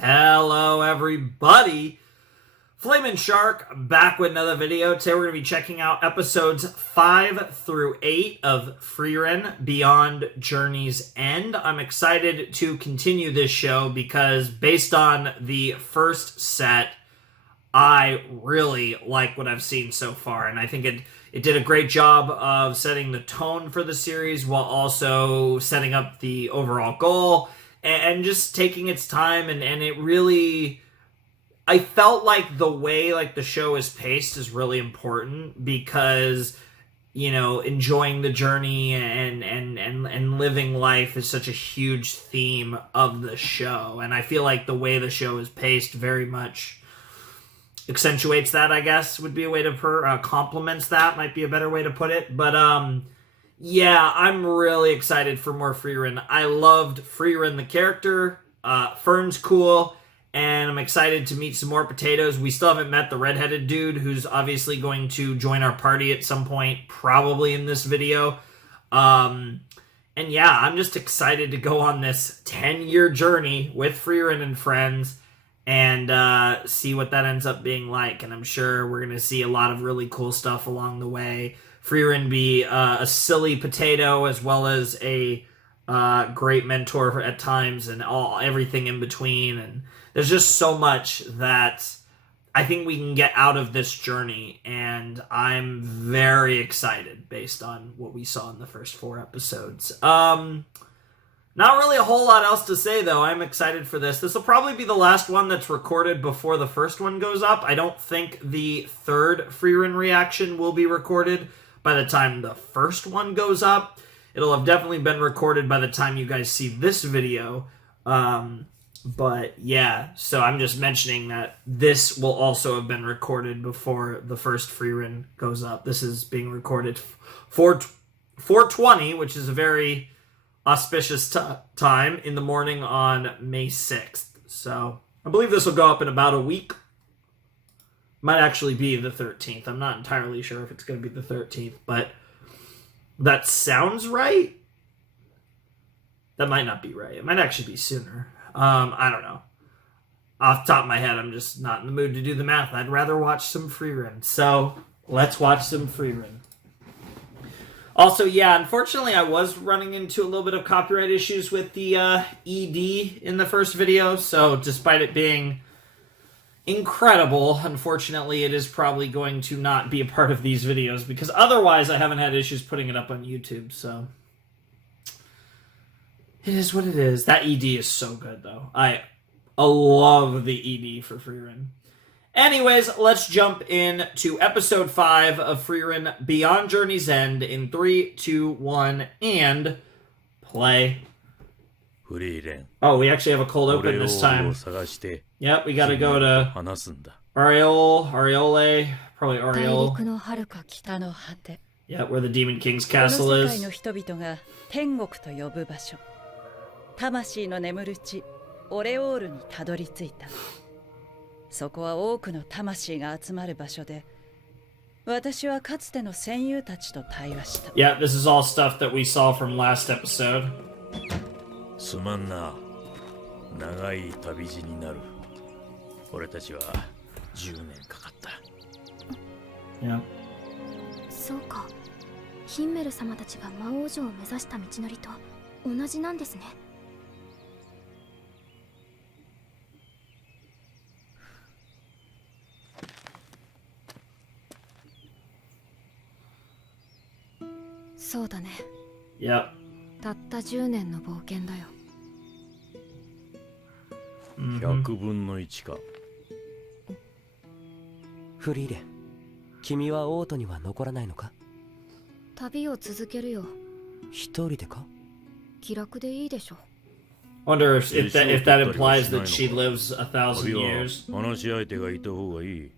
Hello everybody, Flamin' Shark back with another video. Today we're going to be checking out episodes 5 through 8 of Frieren Beyond Journey's End. I'm excited to continue this show because based on the first set, I really like what I've seen so far, and I think it did a great job of setting the tone for the series while also setting up the overall goal and just taking its time, and it really, I felt like the way like the show is paced is really important because, you know, enjoying the journey and living life is such a huge theme of the show, and I feel like the way the show is paced very much accentuates that, I guess, would be a way to complements that, might be a better way to put it. But yeah, I'm really excited for more Frieren. I loved Frieren the character. Fern's cool, and I'm excited to meet some more potatoes. We still haven't met the redheaded dude, who's obviously going to join our party at some point, probably in this video. And yeah, I'm just excited to go on this 10-year journey with Frieren and friends and see what that ends up being like. And I'm sure we're going to see a lot of really cool stuff along the way. Frieren be a silly potato as well as a great mentor at times, and everything in between. And there's just so much that I think we can get out of this journey, and I'm very excited based on what we saw in the first 4 episodes. Not really a whole lot else to say, though. I'm excited for this. This will probably be the last one that's recorded before the first one goes up. I don't think the third Frieren reaction will be recorded by the time the first one goes up. It'll have definitely been recorded by the time you guys see this video. But yeah, so I'm just mentioning that this will also have been recorded before the first Frieren goes up. This is being recorded 4:20, which is a very auspicious time in the morning on May 6th. So I believe this will go up in about a week. Might actually be the 13th. I'm not entirely sure if it's going to be the 13th, but that sounds right. That might not be right. It might actually be sooner. I don't know. Off the top of my head, I'm just not in the mood to do the math. I'd rather watch some Frieren. So let's watch some Frieren. Also, yeah, unfortunately, I was running into a little bit of copyright issues with the ED in the first video. So despite it being incredible, unfortunately, it is probably going to not be a part of these videos because otherwise I haven't had issues putting it up on YouTube. So it is what it is. That ED is so good, though. I love the ED for Frieren. Anyways, let's jump into episode 5 of Frieren Beyond Journey's End in 3, 2, 1, and play. Oh, we actually have a cold open this time. Yep, we gotta go to Ariole, probably Ariole. Yeah, where the Demon King's castle is. そこは多くの魂が集まる場所で、私はかつての戦友たちと対話した。Yeah, this is all stuff that we saw from last episode. すまんな。長い旅路になる。俺たちは10年かかった。Yeah. そうか。ヒンメル様たちが魔王城を目指した道のりと同じなんですね。そうだね。Yep. たった10年の冒険だよ。100分の1か。フリーレン、君はオートには残らないのか？旅を続けるよ。一人でか？気楽でいいでしょ。Wonder if that implies that she lives 1,000 years. 話し相手がいた方がいい。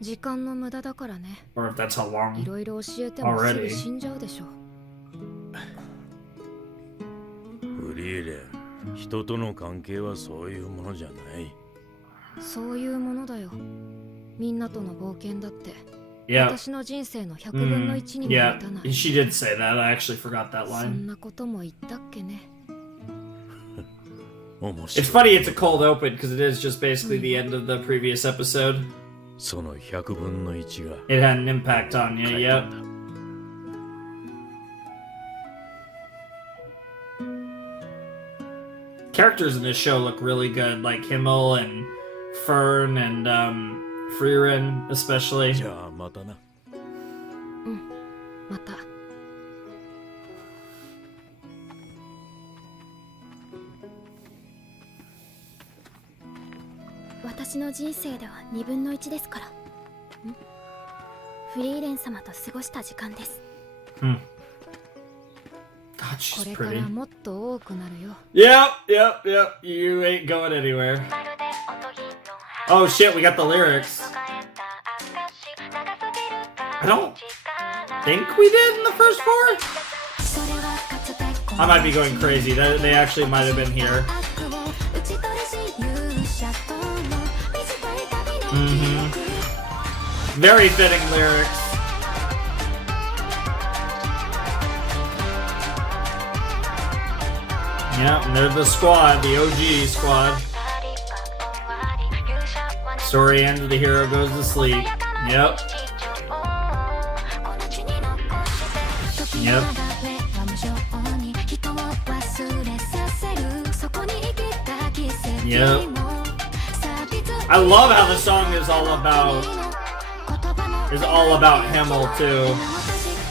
時間の無駄だからね。Or if that's how long いろいろ教えてもすぐ死んじゃうでしょ。フリーレン、人との関係はそういうものじゃない。そういうものだよ。みんなとの冒険だって。Yeah. 私の人生の100分の1にも満たない。Yeah, she did say that. I actually forgot that line. そんなことも言ったっけね。It's funny it's a cold open because it is just basically the end of the previous episode. その100分の1が It had an impact on you, 書い yep. たんだ。Characters in this show look really good, like Himmel and Fern and Frieren especially. じゃあまたな。また。私の人生では2分の1ですから。フリーレン様と過ごした時間です。God, こ she's れから pretty. もっと多くなるよ。 Yep. You ain't going anywhere. Oh shit, we got the lyrics. I don't think we did in the first four? I might be going crazy. They actually might have been here. Very fitting lyrics. Yeah, and they're the squad, the OG squad. Story ends, the hero goes to sleep. Yep. Yep. I love how the song is all about Himmel too.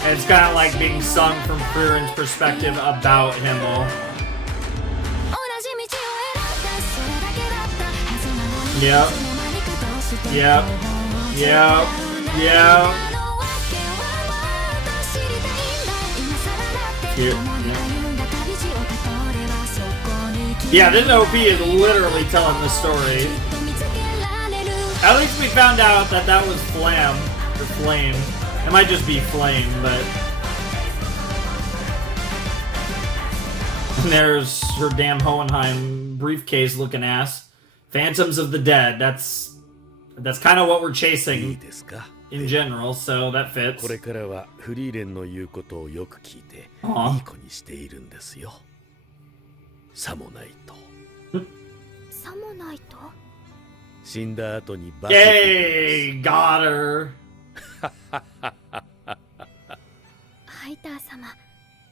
And it's kind of like being sung from Friren's perspective about Himmel. Yep. Yeah, this OP is literally telling the story. At least we found out that was Flam, or Flame. It might just be Flame, but... And there's her damn Hohenheim briefcase looking ass. Phantoms of the Dead, that's kind of what we're いい chasing ですか。 in general, so that fits. これからはフリーレンの言うことをよく聞いて、ああいい子にしているんですよ。さもないと。さもないと。死んだ後にバケて Yay! Got her! ハイター様、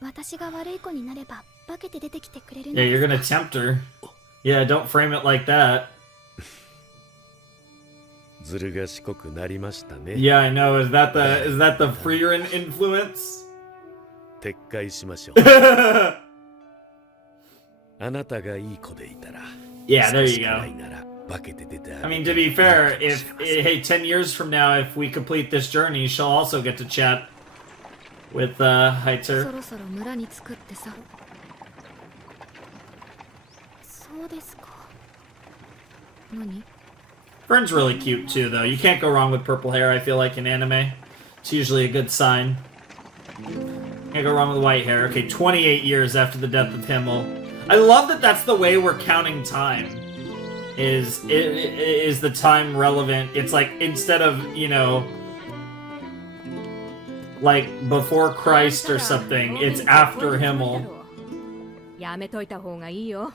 私が悪い子になれば化けて出てきてくれるの Yeah, で you're すか。 gonna tempt her. Yeah, don't frame it like that. ずる賢くなりましたね。 Yeah, I know. Is that the Frieren influence? 撤回しましょう。あなたがいい子でいたら。 Yeah, there 少 you しくら go. いなら化けて出てあげ I る mean, to be fair, if hey, 10 years from now, if we complete this journey, she'll also get to chat with そ Heitzer. ろそろ村に着くってさ。そうですか。何？ Fern's really cute too, though. You can't go wrong with purple hair. I feel like in anime, it's usually a good sign. Can't go wrong with white hair. Okay, 28 years after the death of Himmel. I love that that's the way we're counting time. Is the time relevant? It's like instead of, you know, like before Christ or something, it's after Himmel. やめといた方がいいよ。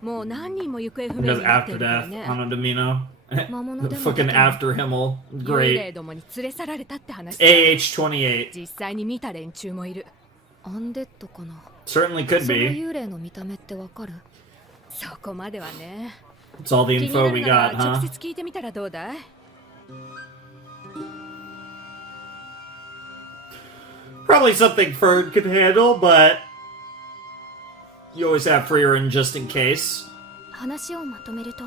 もう何人も行方不明 Because になって after るから death, ね。 Anno Domino. 魔物でも Fucking after Himmel. 幽霊 Great. どもに連れ去られたって話。 AH28. 実際に見た連中もいる。アンデッドかな。 Certainly could その be. 幽霊の見た目ってわかる？そこまではね。 It's all the 気にな info る we なら got, 直 huh? 接聞いてみたらどうだい？ Probably something Fern could handle, but you always have Frieren just in case. 話をまとめると、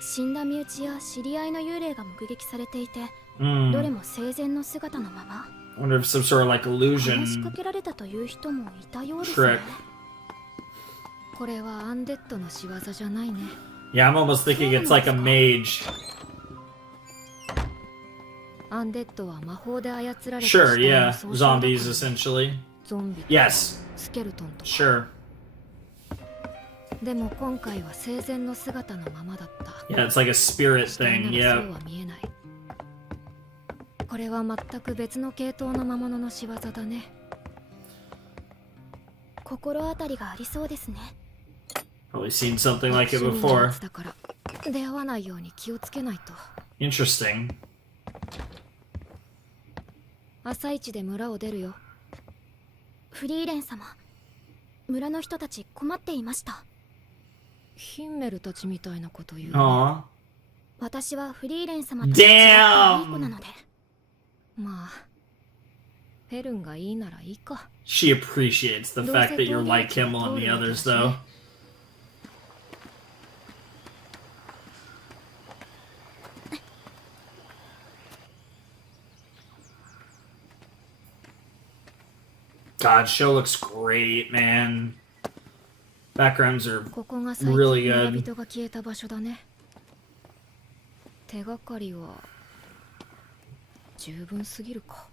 死んだ身内や知り合いの幽霊が目撃されていて、どれ Hmm. も生前の姿のまま。 I wonder if some sort of like 話しか illusion けられたという人もいたようですね trick.。これはアンデッドの仕業じゃないね。 Yeah, I'm almost thinking it's like a mage. アンデッドは魔法で操られた Sure, 死体 yeah. の総称だから Zombies, essentially. ゾンビ、 Yes, スケルトンとか。 sure. でも今回は生前の姿のままだった。 Yeah, it's like a spirit 死体 thing, ならそ yeah. うは見えない。これは全く別の系統の魔物の仕業だね。心当たりがありそうですね。Probably seen something like it 趣味の before. やつだから出会わないように気をつけないと。 Interesting. 朝一で村を出るよ。フリーレン様、村の人たち困っていました。ヒンメルたちみたいなこと言う、ね。Aw. 私はフリーレン様と違っていい子なので。まあ、フェルンがいいならいいか。 She appreciates the fact that you're like Himmel and the others, though. God, show looks great, man. Backgrounds are ここが最近 really 村 good. 人が消えた場所だね。手がかりは十分すぎるか。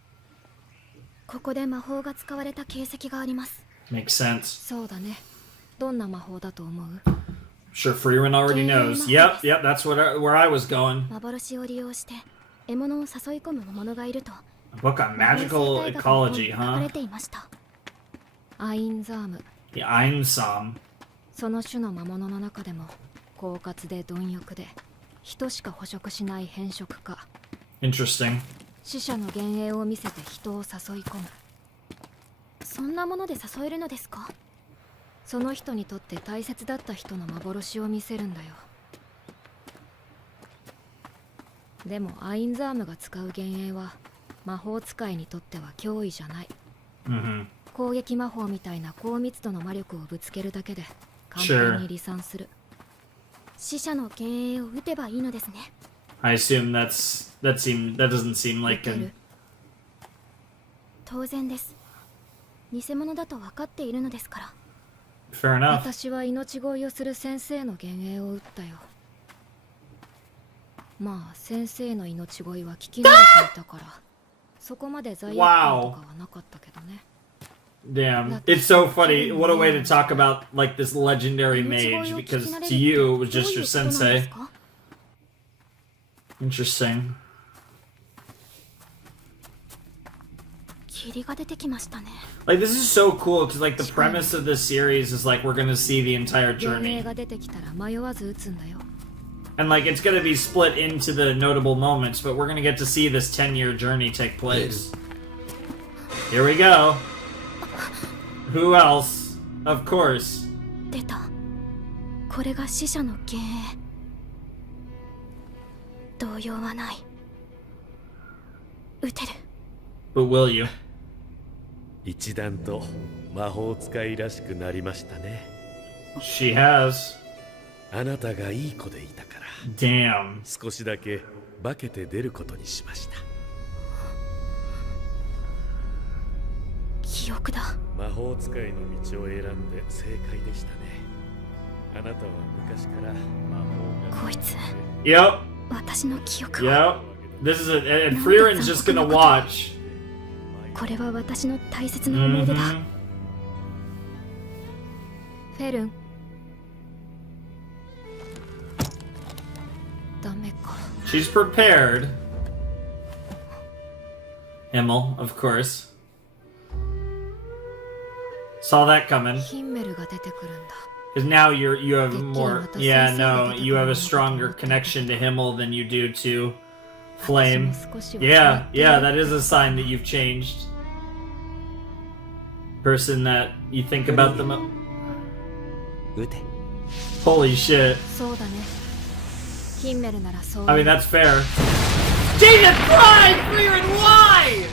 ここで魔法が使われた形跡があります。 Makes sense. そうだね。どんな魔法だと思う？ I'm sure Frieren already knows. Yep, yep, that's where I was going. 幻を利用して獲物を誘い込む魔物がいると。 A book on magical ecology, 書かれ huh? ていました。アインザーム。 The Einsam. その種の魔物の中でも狡猾で貪欲で人しか捕食しない変色家。 Interesting. 死者の幻影を見せて人を誘い込む。そんなもので誘えるのですか？その人にとって大切だった人の幻を見せるんだよ。でもアインザームが使う幻影は魔法使いにとっては脅威じゃない。 Mm-hmm. 攻撃魔法みたいな高密度の魔力をぶつけるだけで簡単に離散する。死者の幻影を撃てばいいのですね。 I assume that doesn't seem 撃 like て an る。当然です。偽物だと分かっているのですから。 fair enough. 私は命乞いをする先生の幻影を撃ったよ。まあ先生の命乞いは聞き慣れていたからそこまで罪悪感とかはなかったけどね。 Damn. It's so funny. What a way to talk about like this legendary mage, because to you it was just your sensei. Interesting. 霧が出てきましたね。 Like this is so cool because like the premise of this series is like we're gonna see the entire 幻 journey. 影が出てきたら迷わず撃つんだよ。 And like it's gonna be split into the notable moments, but we're gonna get to see this 10-year journey take place. Here we go. Who else? Of course. 出た。これが死者の幻影。動揺はない。撃てる。 But will you? 一段と魔法使いらしくなりましたね。 She has. あなたがいい子でいたから Damn. 少しだけ化けて出ることにしました。記憶だ。魔法使いの道を選んで正解でしたね。あなたは昔から魔法がこいつ、 Yep. 私の記憶を。 Yep. This is it. And Friren's just gonna watch. これは私の大切な思い出だ。 Mhm. フェルン。ダメか。 She's prepared. Himmel, of course. Saw that coming. ヒンメルが出てくるんだ。 Because now you have more. Yeah, no, you have a stronger connection to Himmel than you do to Flame. 私も少しは Yeah, 変わ yeah, って that is a sign that you've changed. Person that you think about the most. 撃て。 Holy shit. そうだね。ヒンメルならそう。 I mean, that's fair. Jesus Christ, Frieren, why?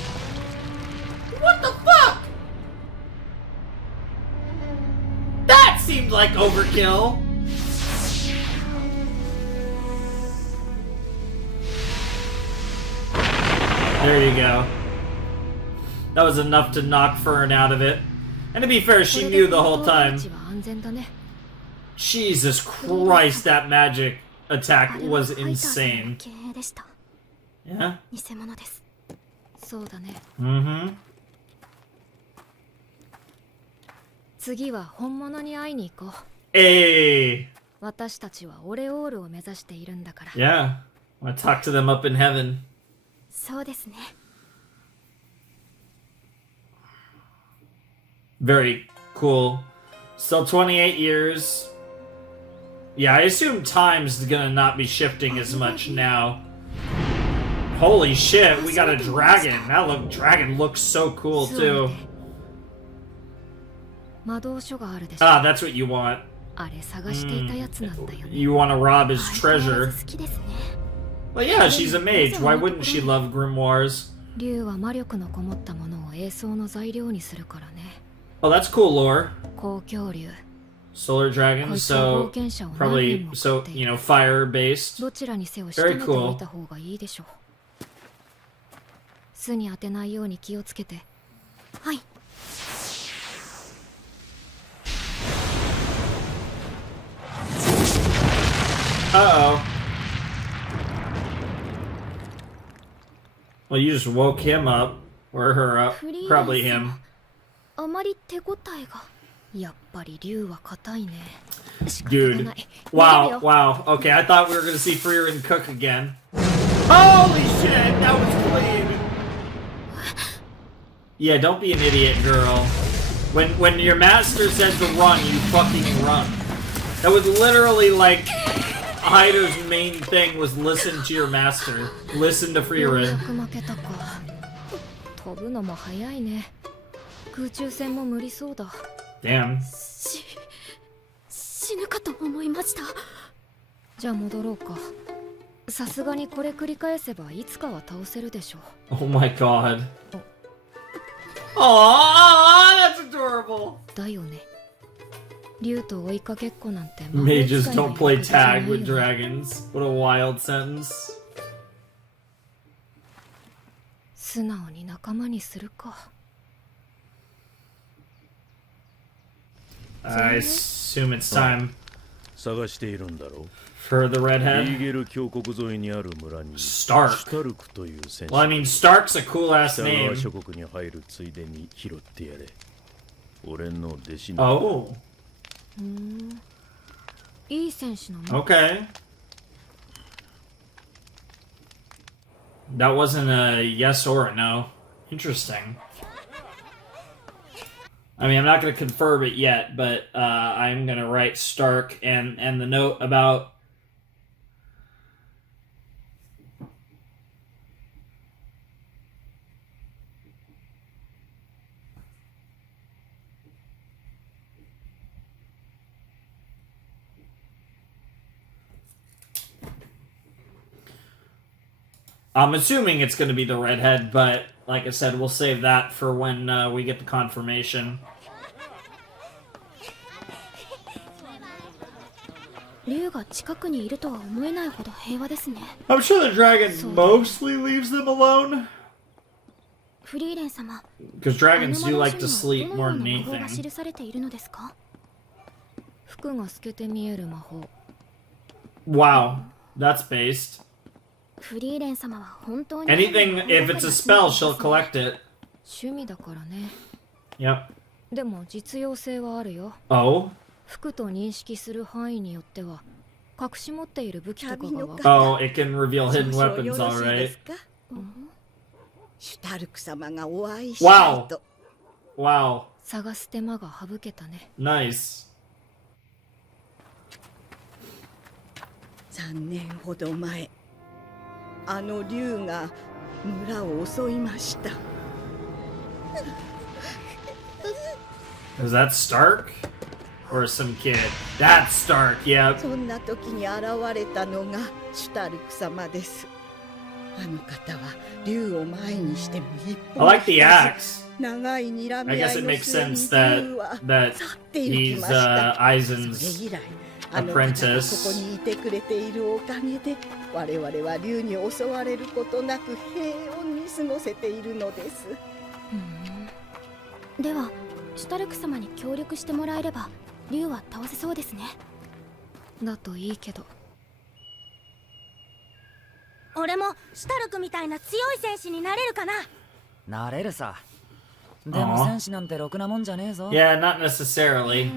What the fuck? That seemed like overkill. There you go. That was enough to knock Fern out of it. And to be fair, she knew the whole time. これでこの道は安全だね。 Jesus Christ, that magic attack あれは was ファイターさんの insane. 幻影でした。 Yeah? 偽物です。そうだね。 Mm-hmm. 次は本物に会いに行こう。 Hey! 私たちはオレオールを目指しているんだから。 Yeah. I want to talk to them up in heaven. そうですね。 Very cool. Still 28 years. Yeah, I assume time's gonna not be shifting as much now. Holy shit, we got a dragon. That dragon looks so cool too. 魔導書があるでしょ。 Ah, that's what you want. あれ探していたやつなんだよね。 You want to rob his 相変わら treasure. ず好きですね。 Well, yeah, she's a mage. Why wouldn't she love grimoires? 竜は魔力のこもったものを栄装の材料にするからね。 Oh, that's cool lore. 高恐竜。 Solar dragon, こいつは冒 so 険者を何 probably 人も飼 so っている。 fire based. どちらにせよ仕留 Very めて cool. おいた方がいいでしょう。巣に当てないように気をつけて。はい。 Uh-oh. Well, you just woke him up. Or her up. Probably him. あまり手応えが。やっぱり竜は硬いね。 Dude. Wow, wow. Okay, I thought we were gonna see Frieren cook again. Holy shit, that was clean. Yeah, don't be an idiot, girl. When your master says to run, you fucking run. That was literally like Hyder's main thing was listen to your master. Listen to Frieren. 負けたか。飛ぶのも早いね。空中戦も無理そうだ。 Damn. 死ぬかと思いました。じゃあ戻ろうか。さすがにこれ繰り返せばいつかは倒せるでしょう。 Oh my god. Aww, that's adorable. だよね。竜と追いかけっこなんて Mages don't play tag with dragons. What a wild sentence. 素直に仲間にするか。 I assume it's time 探しているんだろう。 for the リー redhead. ゲル峡谷沿いにある村に Stark. シュタルクという戦士 Well, I mean, Stark's a cool ass 北側 name. 諸国に入るついでに拾ってやれ。俺の弟子に Oh, いい戦士なの。 okay. That wasn't a yes or a no. Interesting. I mean, I'm not going to confirm it yet, but I'm going to write Stark and the note about I'm assuming it's going to be the redhead, but like I said, we'll save that for when we get the confirmation. 竜が近くにいるとは思えないほど平和ですね。 I'm sure the dragon mostly leaves them alone. フリーレン様。 Because dragons do like to sleep more than どのような魔法が anything. 記されているのですか。服が透けて見える魔法。 Wow, that's based. フリーレン様は本当に Anything, if it's a spell, she'll collect it. 趣味だからね。 Yep. でも実用性はあるよ。 Oh? 服と認識する範囲によっては隠し持っている武器とかがわかる。 Oh, it can reveal hidden weapons, alright. シュタルク様がお会いしたいと。 Wow. 探す手間が省けたね。 Nice. 3年ほど前、あの竜が村を襲いました。 Is that Stark? Or some kid? That's Stark, yep. そんな時に現れたのがシュタルク様です。あの方は竜を前にしても一 I 歩 like the axe. 長い睨 I み合 guess い it の makes 末に sense 竜は that 去っていき he's ました。そ Aizen's れ以来、あの方がここ apprentice. にいてくれているおかげで、我々は竜に襲われることなく平穏に過ごせているのです。ではシュタルク様に協力してもらえれば竜は倒せそうですね。だといいけど。俺もシュタルクみたいな強い戦士になれるかな。なれるさ。でも戦士なんてろくなもんじゃねえぞ。 Yeah, not necessarily.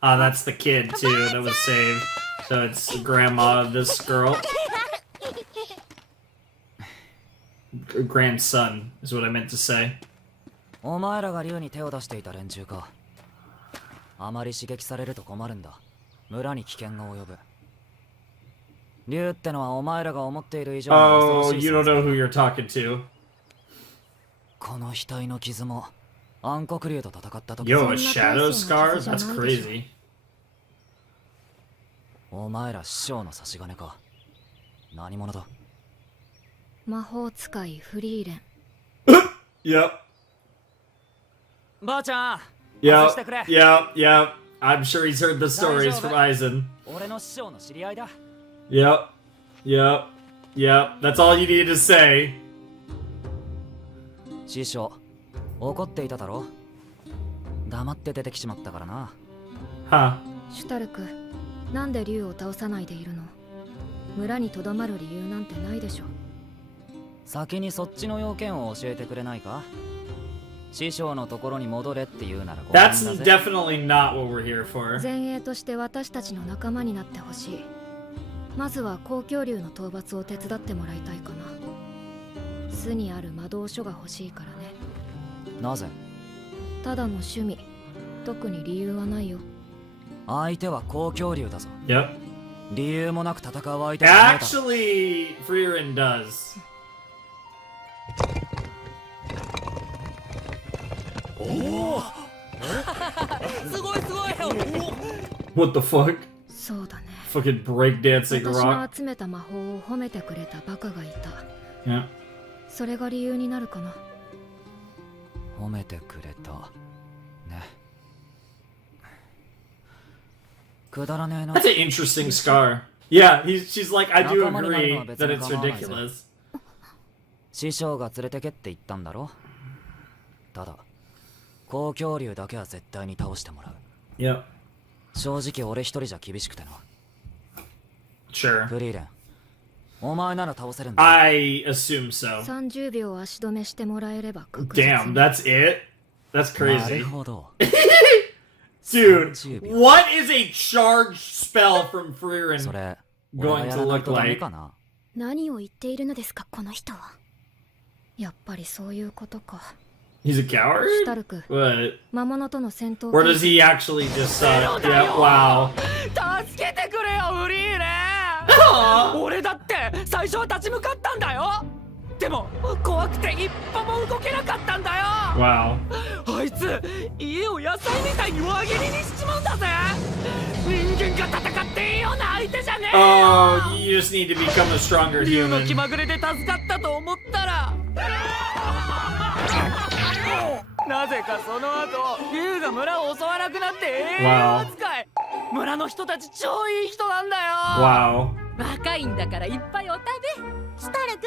Ah, that's the kid too that was saved. So it's the grandma of this girl. Grandson is what I meant to say. お前らが竜に手を出していた連中か。あまり刺激されると困るんだ。村に危険が及ぶ。竜ってのはお前らが思っている以上に恐 Oh, ろしい you don't 存在 know who you're talking to. この額の傷も暗黒竜と戦った時 Yo, a shadow scar? That's crazy. お前ら師匠の差し金か。何者だ。魔法使いフリーレン。 Yep. ばあちゃん Yep. してくれ。 Yep. Yep. I'm sure he's heard the stories from Aizen. 俺の師匠の知り合いだ。 Yep. Yep. Yep. That's all you need to say. 師匠怒っていただろ。黙って出てきちまったからな。 Huh. シュタルク、なんで竜を倒さないでいるの？村にとどまる理由なんてないでしょ。先にそっちの要件を教えてくれないか。師匠のところに戻れって言うならごめんだ That's ぜ。 definitely not what we're here for. 前衛として私たちの仲間になってほしい。まずは公共竜の討伐を手伝ってもらいたいかな。巣にある魔導書が欲しいからね。なぜ？ただの趣味。特に理由はないよ。相手は公共竜だぞ。 Yep. 理由もなく戦う相手じゃねえだろ。 Actually, Frieren does. すごいすごい。 What the fuck? そうだね。 Fucking breakdancing 私 rock. の集めた魔法を褒めてくれたバカがいた。 Yeah. それが理由になるかな。褒めてくれた。ね。くだらねえな。 That's an interesting scar. Yeah, she's like, I do agree that it's ridiculous. 師匠が連れてけって言ったんだろ。ただ公共竜だけは絶対に倒してもらう。 Yep. 正直俺一人じゃ厳しくてな。 Sure. フリーレン、お前なら倒せるんだ。 I assume so. 30秒足止めしてもらえれば確実に。 Damn, that's it? That's な crazy. るほど。 Dude, what is a charge spell from そ Frieren れ going to look ダメ like? かな。何を言っているのですかこの人は。やっぱりそういうことか。 He's a シュ coward? タルク、 What? 魔物との戦闘 Or does he actually just, yeah, wow. 助けてくれよフリーレン。俺だって最初は立ち向かったんだよ。でも怖くて一歩も動けなかったんだよ。 Wow. あいつ家を野菜みたいに輪切りにしちまうんだぜ。人間が戦っていいような相手じゃねえよ。 Oh, you just need to become a stronger 竜の human. 気まぐれで助かったと思ったらなぜかその後竜が村を襲わなくなって栄養扱い。村の人たち超いい人なんだよ。 Wow. 若いんだからいっぱいお食べ。シュタルク、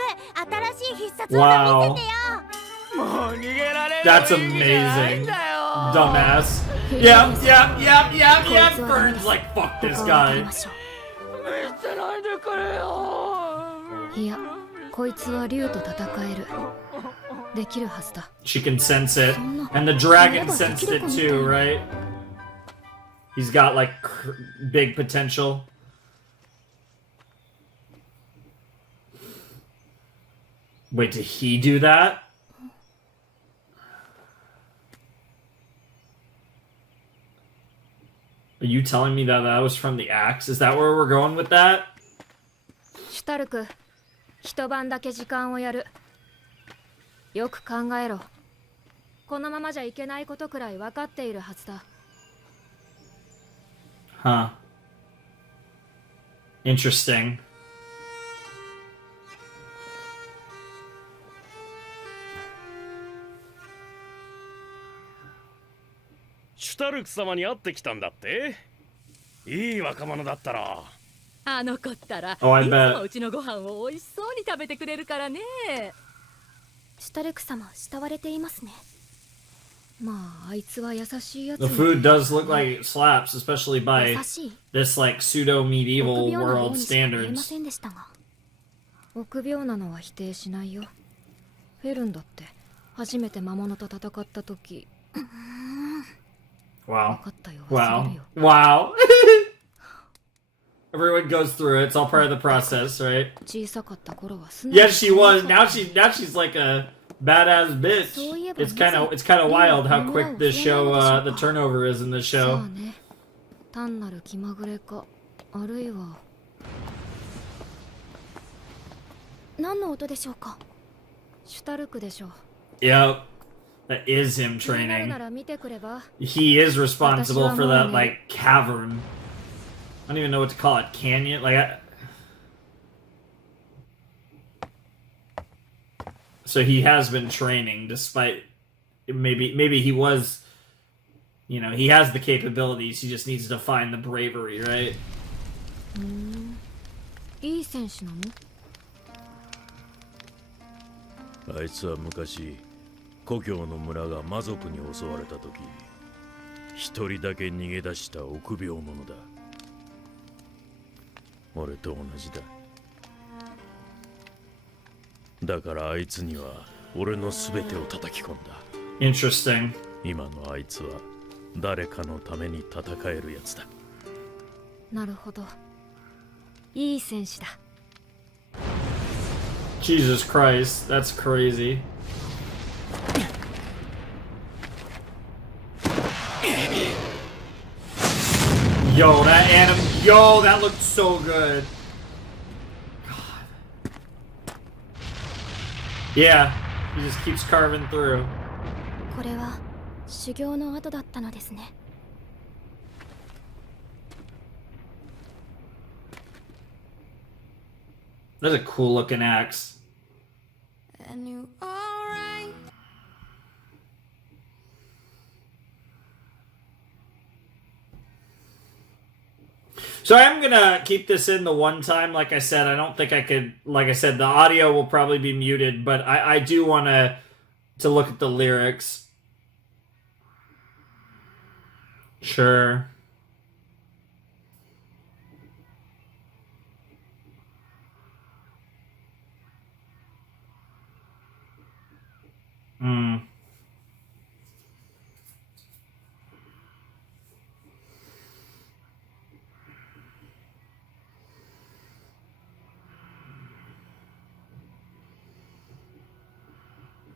新しい必殺技見せてよ。もう逃げられる That's 雰囲気じゃないん amazing. だよ。 Dumbass. Yep, yep, yep, yep, yep. Fern's like, fuck this ここを取り guy. ましょう。見せないでくれよ。いや、こいつは竜と戦える。できるはずだ。 She can sense it. And the dragon sensed it too, right? He's got like big potential. Wait, did he do that? Are you telling me that that was from the axe? Is that where we're going with that? シュタルク、一晩だけ時間をやる。よく考えろ。このままじゃいけないことくらい分かっているはずだ。Huh. Interesting. シュタルク様に会ってきたんだって。いい若者だったら。あの子ったらいつ Oh, I も bet. うちのご飯を美味しそうに食べてくれるからね。シュタルク様、慕われていますね。まあ、あいつは優しいやつ The food does look like it slaps, especially by 優しい。 this like pseudo 臆 medieval 病なよう world にしか見えま standards. せんでしたが。臆病なのは否定しないよ。フェルンだって初めて魔物と戦った時、 Wow. 分かったよ。忘れ Wow. るよ。 Wow. Everyone goes through it. It's all part of the process, right? 小さかった頃は素 Yeah, she was. Now she's like a badass bitch. It's kind of wild how quick this show the turnover is in this そう show. ね。単なる気まぐれか、あるいは何の音でしょうか。シュタルクでしょう。 Yep. That is him 気になる training. なら見てくれば。 He is responsible for that, like, cavern. I don't even know what to call it. Canyon? Like, So he has been training despite... Maybe he was... You know, he has the capabilities. He just needs to find the bravery, right? いい選手なの？あいつは昔故郷の村が魔族に襲われた時一人だけ逃げ出した臆病者だ。俺と同じだ。だからあいつには俺の全てを叩き込んだ。 Interesting. 今のあいつは誰かのために戦えるやつだ。なるほど。いい選手だ。 Jesus Christ, that's crazy. Yo, that looked so good. God. Yeah, he just keeps carving through. これは修行の後だったのですね。 That's a cool looking axe. And you alright? So I'm gonna keep this in the one time. Like I said, I don't think I could. Like I said, the audio will probably be muted, but I do want to look at the lyrics. Sure. Hmm.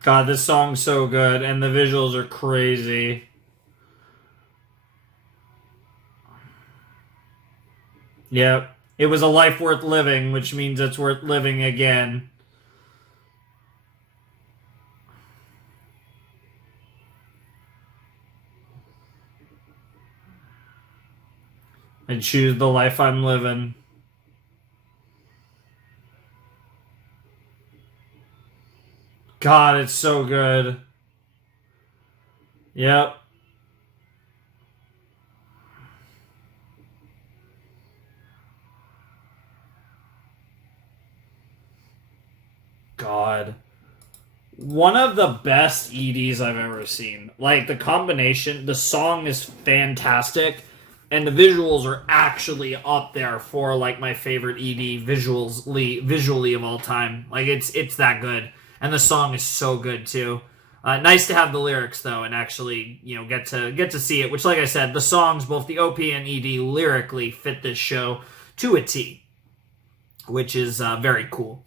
God, this song's so good, and the visuals are crazy. Yep. It was a life worth living, which means it's worth living again. I choose the life I'm living. God, it's so good. Yep. God. One of the best EDs I've ever seen. Like, the combination, the song is fantastic, and the visuals are actually up there for, like, my favorite ED visually of all time. Like, it's that good. And the song is so good, too. Nice to have the lyrics, though, and actually, you know, get to see it. Which, like I said, the songs, both the OP and ED, lyrically fit this show to a T. Which is very cool.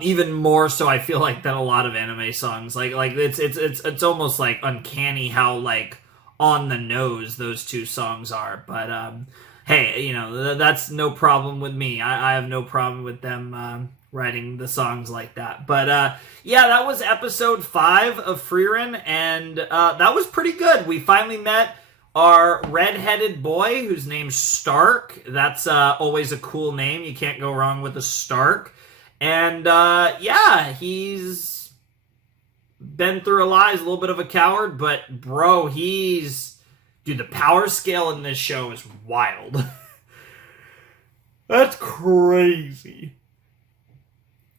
Even more so, I feel like, than a lot of anime songs. Like it's almost, like, uncanny how, like, on the nose those two songs are. But, hey, you know, that's no problem with me. I have no problem with them writing the songs like that. But yeah, that was episode 5 of Frieren, and that was pretty good. We finally met our red-headed boy, whose name's Stark. That's always a cool name. You can't go wrong with a Stark. And yeah, he's been through a lot. He's a little bit of a coward, but bro, dude, the power scale in this show is wild. That's crazy.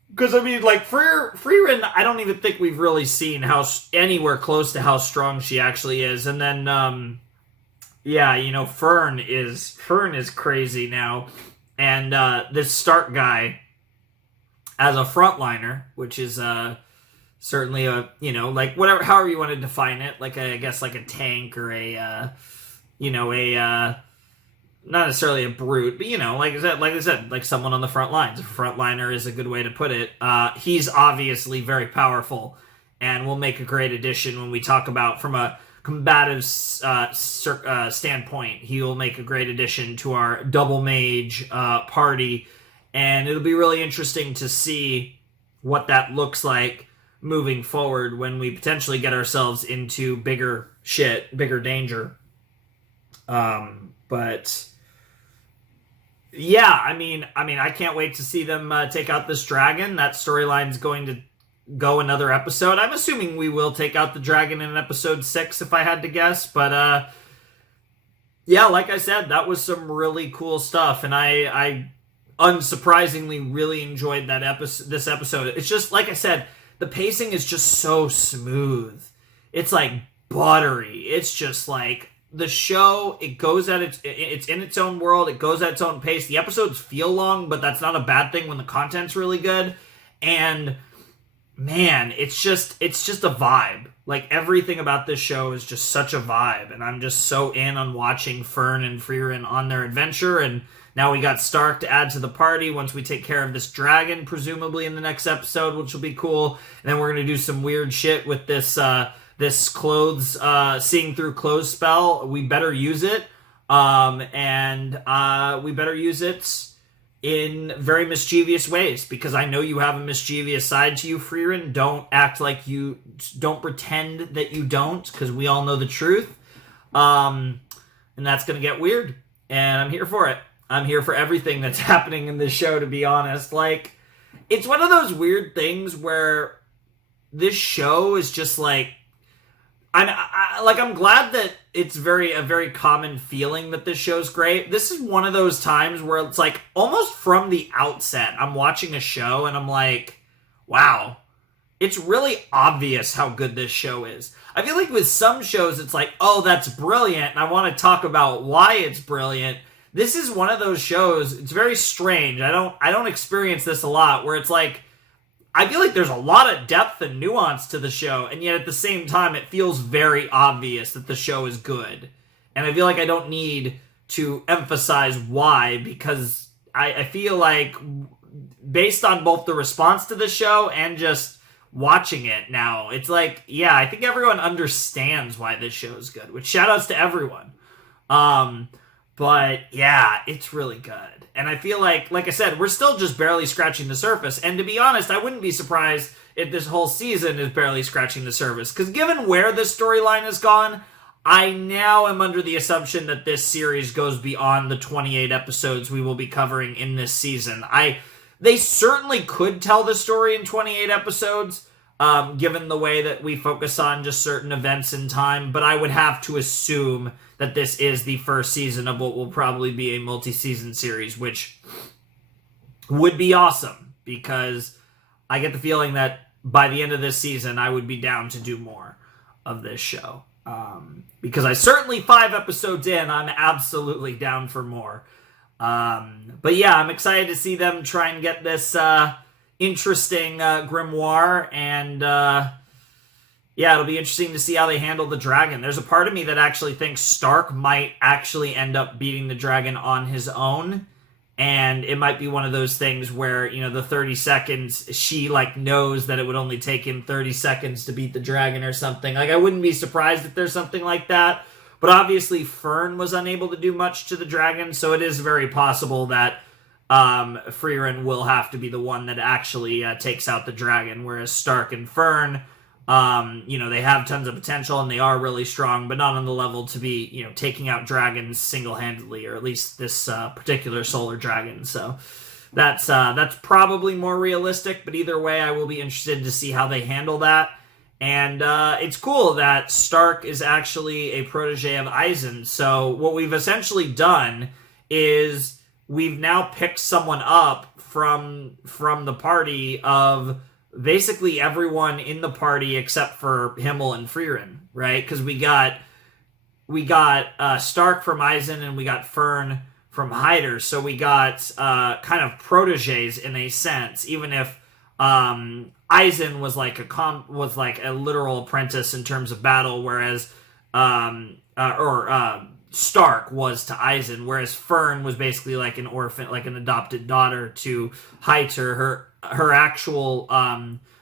Because, I mean, like, Frieren, I don't even think we've really seen anywhere close to how strong she actually is. And then, yeah, you know, Fern is crazy now. And this Stark guy, as a frontliner, which is certainly a, you know, like, whatever, however you want to define it, like, I guess, like a tank or a, you know, not necessarily a brute, but, you know, like I said, like someone on the front lines. A frontliner is a good way to put it. He's obviously very powerful and will make a great addition when we talk about, from a combative standpoint, he will make a great addition to our double mage party, and it'll be really interesting to see what that looks like moving forward when we potentially get ourselves into bigger shit, bigger danger. But yeah, I mean, I can't wait to see them take out this dragon. That storyline's going to go another episode. I'm assuming we will take out the dragon in episode 6 if I had to guess, but yeah, like I said, that was some really cool stuff, and I unsurprisingly really enjoyed this episode. It's just, like I said, the pacing is just so smooth. It's like buttery. It's just like the show, it goes at it's in its own world, it goes at its own pace. The episodes feel long, but that's not a bad thing when the content's really good. And man, it's just a vibe. Like, everything about this show is just such a vibe, and I'm just so in on watching Fern and Frieren on their adventure. And now we got Stark to add to the party once we take care of this dragon, presumably in the next episode, which will be cool. And then we're gonna do some weird shit with this this clothes, seeing through clothes spell. We better use it, and we better use it in very mischievous ways, because I know you have a mischievous side to you, Frieren. Don't act like you don't, pretend that you don't, because we all know the truth. And that's gonna get weird, and I'm here for it. I'm here for everything that's happening in this show, to be honest. Like, it's one of those weird things where this show is just like, I'm glad that it's a very common feeling that this show's great. This is one of those times where it's like, almost from the outset, I'm watching a show and I'm like, wow, it's really obvious how good this show is. I feel like with some shows, it's like, oh, that's brilliant, and I want to talk about why it's brilliant. This is one of those shows, it's very strange. I don't experience this a lot, where it's like, I feel like there's a lot of depth and nuance to the show, and yet at the same time, it feels very obvious that the show is good. And I feel like I don't need to emphasize why, because I feel like, based on both the response to the show and just watching it now, it's like, yeah, I think everyone understands why this show is good, which shout-outs to everyone. But yeah, it's really good. And I feel like I said, we're still just barely scratching the surface. And to be honest, I wouldn't be surprised if this whole season is barely scratching the surface. Because given where this storyline has gone, I now am under the assumption that this series goes beyond the 28 episodes we will be covering in this season. They certainly could tell the story in 28 episodes, given the way that we focus on just certain events in time. But I would have to assume that this is the first season of what will probably be a multi-season series, which would be awesome, because I get the feeling that by the end of this season, I would be down to do more of this show. Because I certainly, 5 episodes in, I'm absolutely down for more. But yeah, I'm excited to see them try and get this interesting grimoire, and yeah, it'll be interesting to see how they handle the dragon. There's a part of me that actually thinks Stark might actually end up beating the dragon on his own. And it might be one of those things where, the 30 seconds, she, knows that it would only take him 30 seconds to beat the dragon or something. I wouldn't be surprised if there's something like that. But obviously, Fern was unable to do much to the dragon, so it is very possible that Frieren will have to be the one that actually takes out the dragon, whereas Stark and Fern, they have tons of potential and they are really strong, but not on the level to be, taking out dragons single-handedly, or at least this particular solar dragon. So that's probably more realistic, but either way, I will be interested to see how they handle that. And it's cool that Stark is actually a protege of Eisen. So what we've essentially done is we've now picked someone up from the party of basically everyone in the party except for Himmel and Frieren, right? Because we got Stark from Eisen and we got Fern from Hyder, so we got kind of proteges in a sense, even if Eisen was like a literal apprentice in terms of battle, whereas Stark was to Eisen, whereas Fern was basically like an orphan, like an adopted daughter to Hyder. Her actual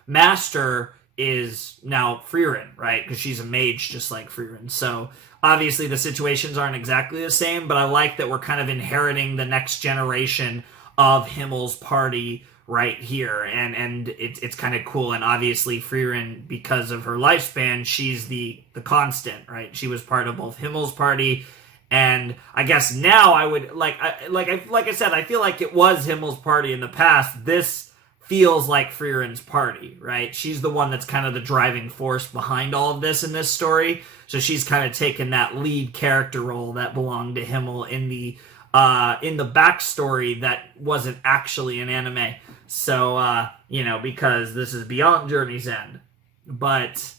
master is now Frieren, right? Because she's a mage just like Frieren. So obviously the situations aren't exactly the same, but I like that we're kind of inheriting the next generation of Himmel's party right here, and it's kind of cool. And obviously Frieren, because of her lifespan, she's the constant, right? She was part of both Himmel's party, and I guess now I would like I said, I feel like it was Himmel's party in the past. This feels like Frieren's party, right? She's the one that's kind of the driving force behind all of this in this story. So she's kind of taken that lead character role that belonged to Himmel in the backstory that wasn't actually an anime. So, because this is beyond Journey's End. But,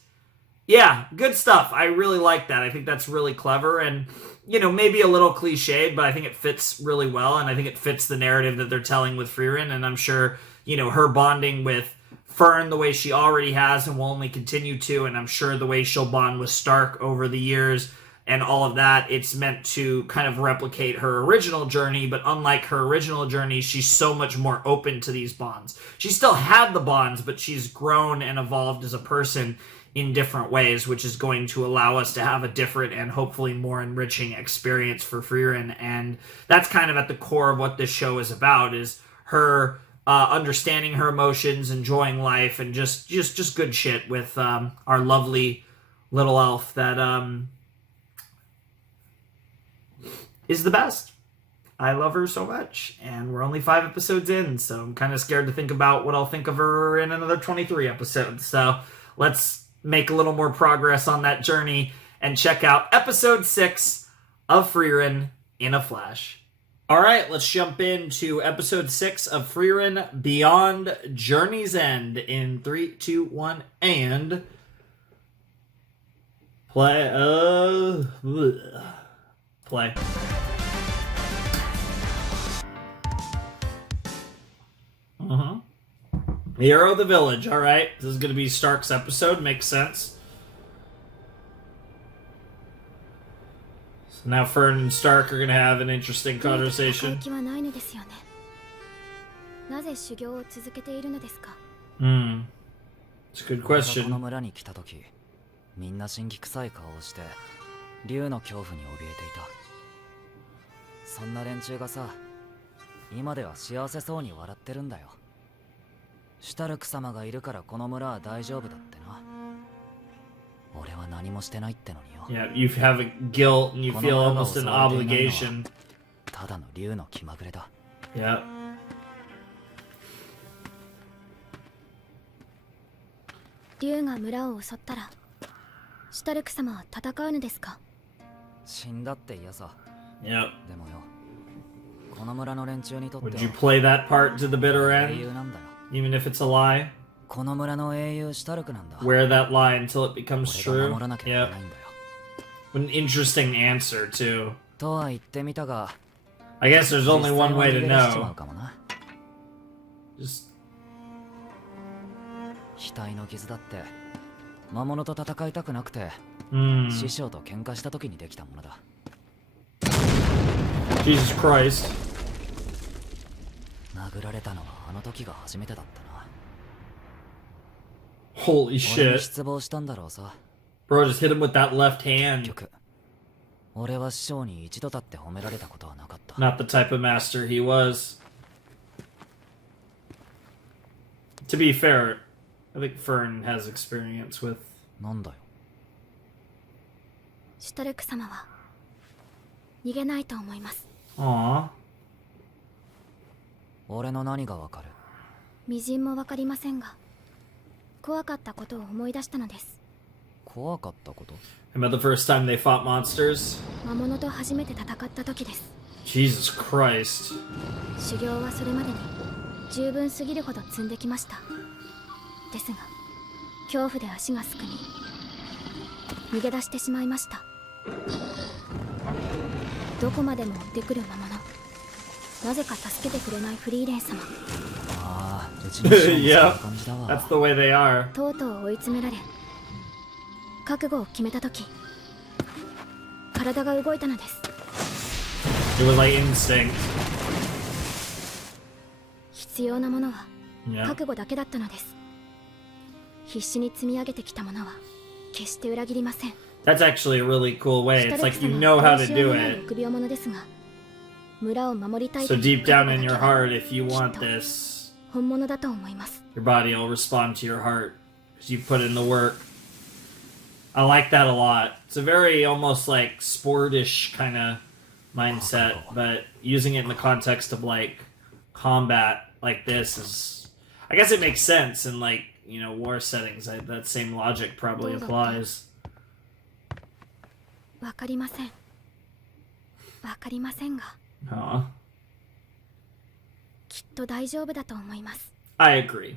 yeah, good stuff. I really like that. I think that's really clever and, maybe a little cliched, but I think it fits really well, and I think it fits the narrative that they're telling with Frieren, and I'm sure, her bonding with Fern the way she already has and will only continue to, and I'm sure the way she'll bond with Stark over the years and all of that, it's meant to kind of replicate her original journey, but unlike her original journey, she's so much more open to these bonds. She still had the bonds, but she's grown and evolved as a person in different ways, which is going to allow us to have a different and hopefully more enriching experience for Frieren. And that's kind of at the core of what this show is about, is her understanding her emotions, enjoying life, and just good shit with our lovely little elf that is the best. I love her so much, and we're only 5 episodes in, so I'm kind of scared to think about what I'll think of her in another 23 episodes. So let's make a little more progress on that journey and check out episode 6 of Frieren in a flash. All right, let's jump into episode 6 of Frieren Beyond Journey's End in 3, 2, 1, and play. Play. Hero of the Village, alright. This is going to be Stark's episode, makes sense. So now Fern and Stark are going to have an interesting conversation. It's a good question. みんな神気臭い顔をして竜の恐怖に怯えていた。そんな連中がさ、今では幸せそうに笑ってるんだよ。シュタルク様がいるからこの村は大丈夫だってな。俺は何もしてないってのによ。Yeah, you have a guilt and you feel almost an obligation. ただの竜の気まぐれだ。Yeah. 竜が村を襲ったら、シュタルク様は戦うのですか？死んだって嫌さ。Yep. でもよ、この村の連中にとって Would you play that part to the bitter end? 英雄なんだよ。Even if it's a lie? この村の英雄シュタルクなんだ。Wear that lie until it becomes true. 守らなきゃいけ Yep. ないんだよ。An interesting answer too. とは言ってみたが、I guess there's only one way to 実際は逃げ出しちま know. うかもな。Just 額の傷だって魔物と戦いたくなくて、師匠と喧嘩した時にできたものだ。Jesus Christ. 殴られたのはあの時が初めてだったな。Holy 俺に shit. 失望したんだろうさ。Bro, just hit him with that left hand. 俺は師匠に一度だって褒められたことはなかった。 Not the type of master he was. To be fair, I think Fern has experience with. なんだよ。シュタルク様は逃げないと思います。Aww. 俺の何がわかる？微塵もわかりませんが、怖かったことを思い出したのです。怖かったこと？ About the first time they fought monsters? 魔物と初めて戦った時です。 Jesus Christ. 修行はそれまでに十分すぎるほど積んできました。ですが、恐怖で足がすくみ、逃げ出してしまいました。どこまでも追ってくる魔物。なぜか助けてくれないフリーレン様。ああ、うちの師匠もそんな感じだわ。 That's the way they are. とうとう追い詰められ、覚悟を決めた時、体が動いたのです。 It was like instinct. 必要なものは Yeah. 覚悟だけだったのです。必死に積み上げてきたものは決して裏切りません。 That's actually a really cool way. シュ It's タル like ク you 様 know は how to 殺しを do 担う it. 臆病者ですが、村を守りたい So という deep down in 覚 your 悟だけは heart, if you want this, 本物だと思います。 your body will respond to your heart because you put in the work. I like that a lot. It's a very almost like sportish kind of mindset, but using it in the context of like combat like this is, I guess it makes sense in like, you know, war settings. That same logic probably applies. わかりません。わかりませんが、 Huh. きっと大丈夫だと思います。 I agree.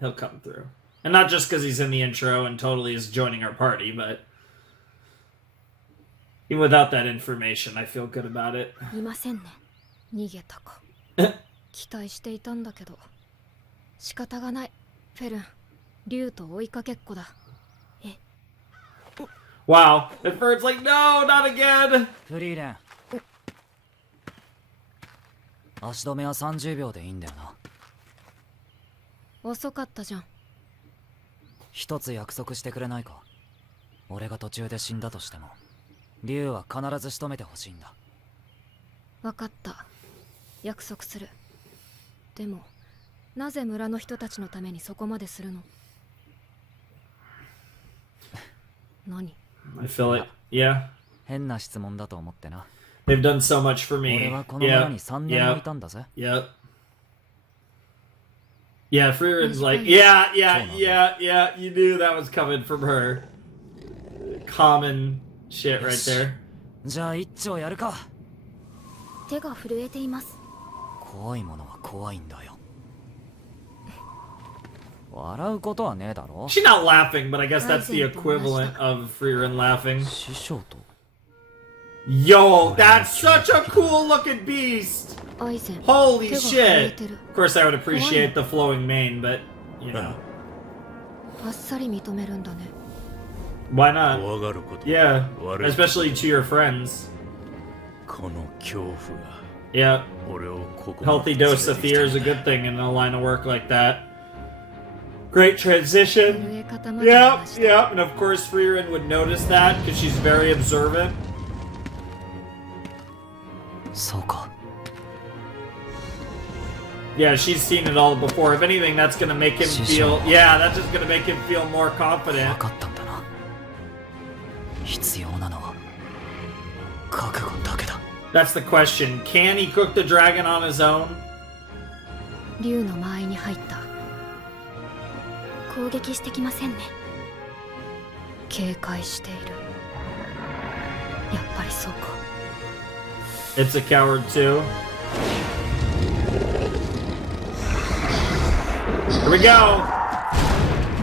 He'll come through. And not just because he's in the intro and totally is joining our party, but even without that information, I feel good about it. いませんね。逃げたか。期待していたんだけど、仕方がない。フェルン、竜と追いかけっこだ。 Wow. At first, like, no, not again. フリーレン、足止めは30秒でいいんだよな。遅かったじゃん。一つ約束してくれないか。俺が途中で死んだとしても竜は必ず仕留めてほしいんだ。わかった。約束する。でも、なぜ村の人たちのためにそこまでするの？何？ I feel it. Yeah. 変な質問だと思ってな。 They've done so much for me. 俺はこの村に3年もいたんだぜ。 Yep. Yeah, Friren's like, yeah, you knew that was coming from her. Common shit right there. じゃあ一丁やるか。手が震えています。怖いものは怖いんだよ。笑うことはねえだろ。 She's not laughing, but I guess that's the equivalent of Frieren laughing. 師匠と Yo, that's such a cool looking beast! アイゼン。 Holy 手が震え shit! てる。 Of course, I would appreciate the flowing mane, but, you know. あっさり認めるんだね。 Why not? 怖がること Yeah, 悪い especially to your friends. この恐怖が Yeah, 俺をここま healthy で連れ dose て of きた fear is a good thing in a line of work like that. Great 震 transition. え固まって Yep, ました。 yep, and of course Frieren would notice that because she's very observant. そうか。 Yeah, she's seen it all before. If anything, that's gonna make him feel. Yeah, that's just gonna make him feel more 分 confident. かったんだな。必要なのは覚悟だけだ。 That's the question. Can he cook the dragon on his own? 竜の間合いに入った。攻撃してきませんね。警戒している。やっぱりそうか。 It's a coward too. Here we go.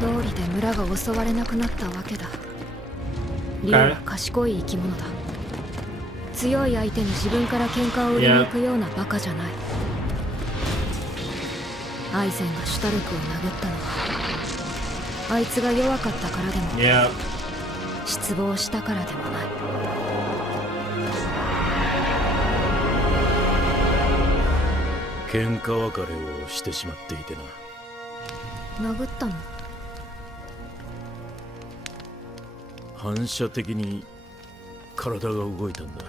道理で村が襲われなくなったわけだ。竜は賢い生き物だ。強い相手に自分から喧嘩を売りに行くようなバカじゃない。アイゼンがシュタルクを殴ったのはあいつが弱かったからでも Yeah. 失望したからでもない。喧嘩別れをしてしまっていてな。殴ったの？反射的に体が動いたんだ。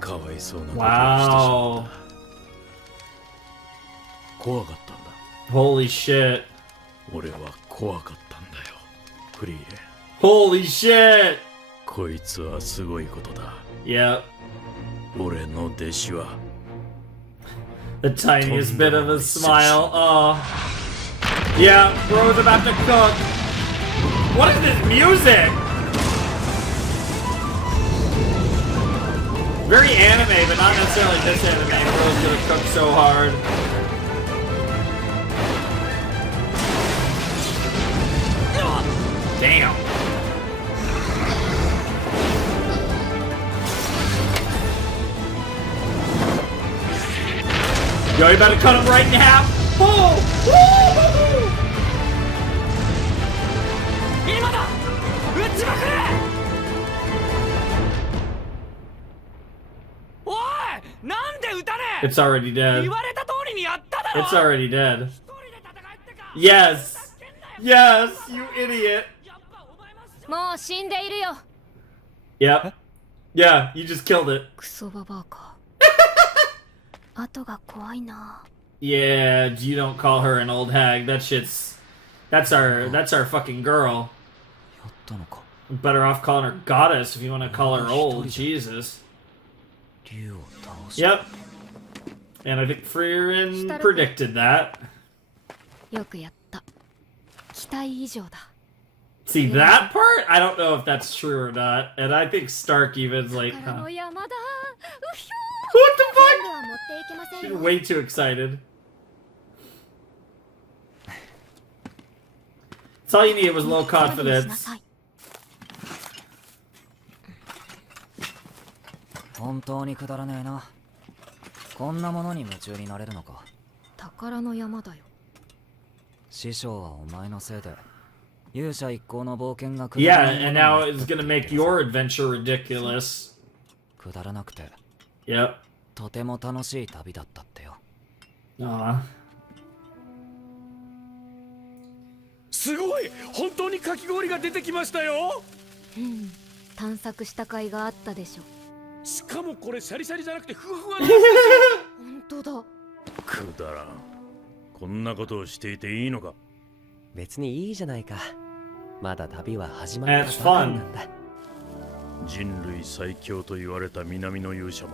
かわいそうなことをしてしま Wow. った。怖かったんだ。 Holy shit. 俺は怖かったんだよ。フリーレン。 Holy shit. こいつはすごいことだ。 Yep. 俺の弟子は The tiniest bit of a smile. Oh. Yeah, bro's about to cook. What is this music? Very anime, but not necessarily this anime. Bro's gonna cook so hard. Damn. Yo, you better cut him right in half. Oh! Woo! 今だ。撃ちまくれ。おい、なんで撃たねえ。 It's already dead. 言われた通りにやっただろ。 It's already dead. 一人で戦えってか。 Yes. ふざけんなよ Yes, you idiot. もう死んでいるよ。 Yep. Yeah, you just killed it. クソババアか後が怖いな Yeah, you don't call her an old hag. That shit's that's our fucking girl. やったのか Better off calling her goddess if you want to call her old. Jesus. 竜を倒した Yep. And I think Frieren predicted that. よくやった期待以上だ See that part? I don't know if that's true or not. And I think Stark even's like, 宝 huh. の山だうひょ What the 全部は持っていけませ fuck? ん She's よ way too excited. That's all you needed was low さらにしな confidence. さい本当にくだらねえなこんなものに夢中になれるのか宝の山だよ師匠はお前のせいで勇者一行の冒険がく Yeah, and now it's gonna make your adventure ridiculous. くだらなくて Yep. とても楽しい旅だったってよ Aw. すごい本当にかき氷が出てきましたよ。うん探索した甲斐があったでしょしかもこれシャリシャリじゃなくてふわふわなん本当だくだらん。こんなことをしていていいのか。別にいいじゃないかまだ旅は始ま That's ったばかり fun. なんだ人類最強と言われた南の勇者も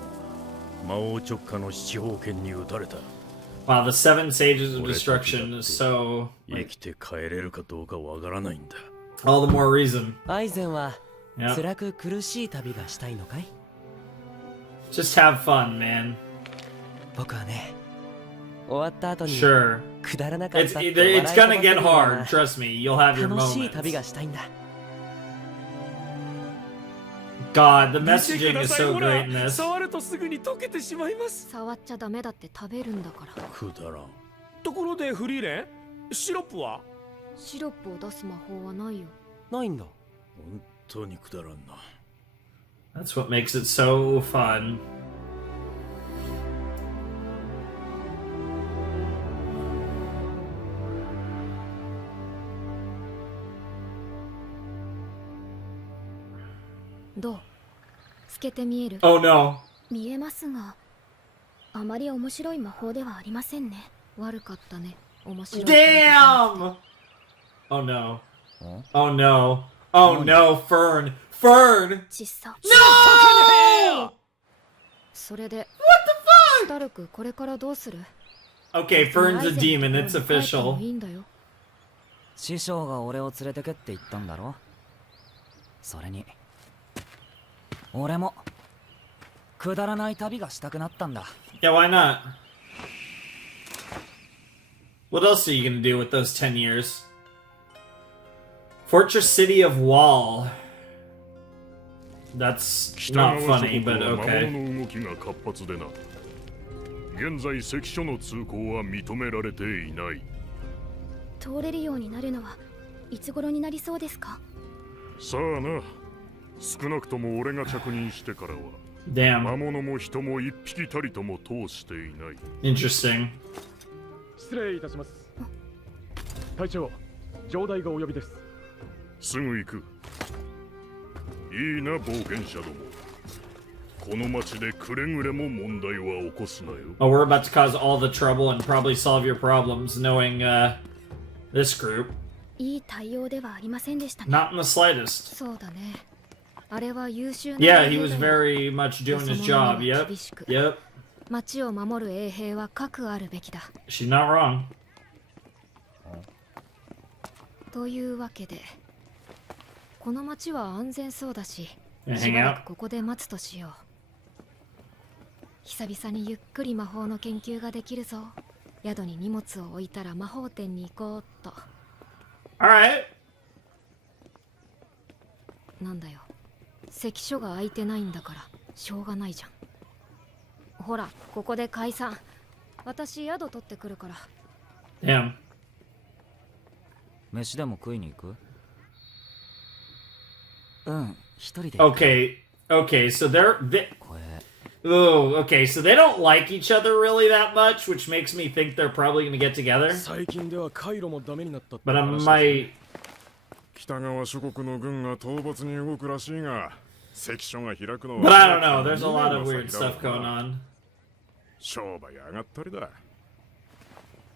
魔王直下の七宝剣に撃たれた。 Wow, the seven sages of destruction is so 生きて帰れるかどうかわからないんだ。 all the more reason. アイゼンは Yep. 辛く苦しい旅がしたいのかい Just have fun, man. 僕はね終わった後に Sure. くだらなかっ It's たって it's 笑い飛ば gonna せ get るような hard. Trust me, you'll have your 楽しい旅 moments. がしたいんだ God, the 見てく messaging だ is さい so ほ great ら in this. 触るとすぐに溶けてしまいます。触っちゃダメだって食べるんだからくだらん。ところでフリーレンシロップはシロップを出す魔法はないよないんだ本当にくだらんな。 That's what makes it so fun.「どう透けて見える Oh no. 見えますがあまり面白い魔法ではありませんね悪かったね面白い Damn! Oh no. Oh no. Oh no, Fern. Fern! ちっさ No! それでシュタルクこれからどうする Okay, Fern's a demon. It's 帰っても official. いいんだよ師匠が俺を連れてけって言ったんだろそれに俺もくだらない旅がしたくなったんだ Yeah, why not? What else are you gonna do with those 10 years? Fortress City of Wall. That's 北 not 側諸 funny, 国 but は魔 okay. 物の動きが活発でな現在関所の通行は認められていない通れるようになるのはいつ頃になりそうですかさあな少なくとも俺が着任してからは Damn. 魔物も人も一匹たりとも通していない Interesting. 失礼いたします隊長上代がお呼びですすぐ行くいいな冒険者どもこの町でくれぐれも問題は起こすなよ Oh, we're about to cause all the trouble and probably solve your problems, knowing this group. いい対応ではありませんでしたね Not in the slightest. そうだねあれは優秀な Yeah, 衛 he 兵 was だよ very much doing his job. Yep. Yep. 町を守る衛兵は核あるべきだ She's not wrong. というわけでこの町は安全そうだし Gonna し hang ばら out? くここで待つとしよう久々にゆっくり魔法の研究ができるぞ宿に荷物を置いたら魔法店に行こうっと Alright. なんだよ関所が空いてないんだからしょうがないじゃんほらここで解散私宿取ってくるから Damn. 飯でも食いに行くうん一人で Okay. Okay, so Ooh, okay, so they don't like each other really that much, which makes me think they're probably going to get together. 最近では回路もダメになったって But I 話だぜ might. 北側諸国の軍が討伐に動くらしいが、関所が開くのは But I don't know, there's a lot of weird stuff going on. 商売上がったりだ。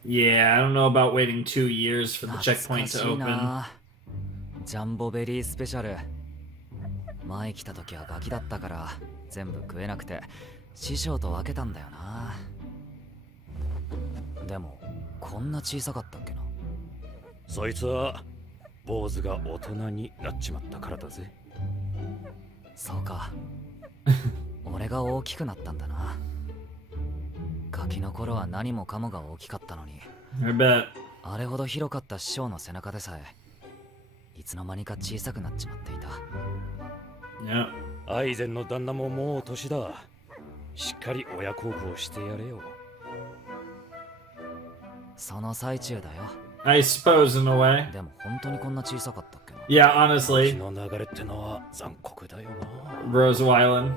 Yeah, I don't know about waiting 2 years for the 懐 checkpoint かし to い open. な。ジャンボベリースペシャル。前来た時はガキだったから全部食えなくて師匠と分けたんだよな。でもこんな小さかったっけな。そいつは坊主が大人になっちまったからだぜ。そうか。俺が大きくなったんだな。ガキの頃は何もかもが大きかったのに。I bet. あれほど広かった師匠の背中でさえいつの間にか小さくなっちまっていた。Yeah. アイゼンの旦那ももう年だ。しっかり親孝行してやれよ。その最中だよ。I suppose in a way. でも本当にこんな小さかったっけな。Yeah, honestly. 時の流れってのは残酷だよな。 Rose Island.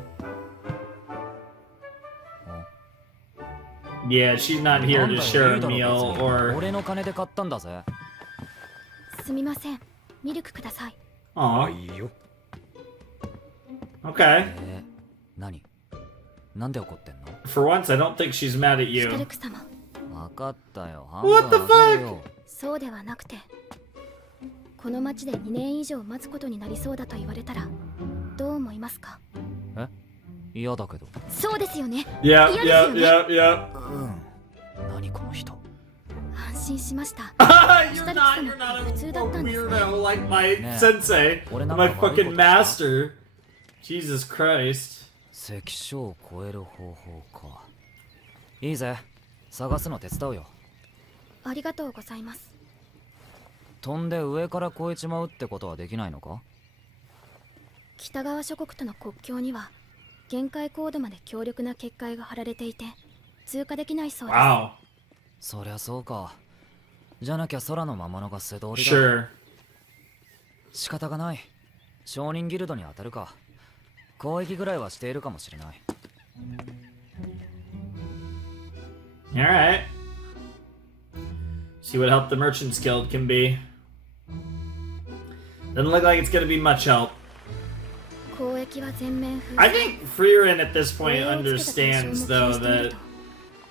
Yeah, she's not here to share a meal or. 俺の金で買ったんだぜ。すみません、ミルクください。Aw. いいよ。 Okay. 何？なんで怒ってんの？ For once, I don't think she's mad at シュタル you. ク様、分かったよ。 What the 半分あげるよ。そうではなくて、この町で2年以上待つことになりそうだと言われたらどう思いますか？え？嫌だけど。そうですよね。 Yeah, 嫌ですよ yeah, ね。 yeah, yeah. 何この人。安心しました。 You're not a weirdo like my sensei, my fucking master. Jesus Christ. 関所を越える方法か。いいぜ。探すの手伝うよ。ありがとうございます。飛んで上から越えちまうってことはできないのか？北側諸国との国境には限界高度まで強力な結界が張られていて通過できないそうです。Wow. そりゃそうか。じゃなきゃ空の魔物が素通りだ。Sure. 仕方がない。商人ギルドに当たるか。交易ぐらいはしているかもしれない。Alright. See what help the Merchants Guild can be. Doesn't look like it's gonna be much help. 交易は全面封鎖。 I think Frieren at this point understands, though, that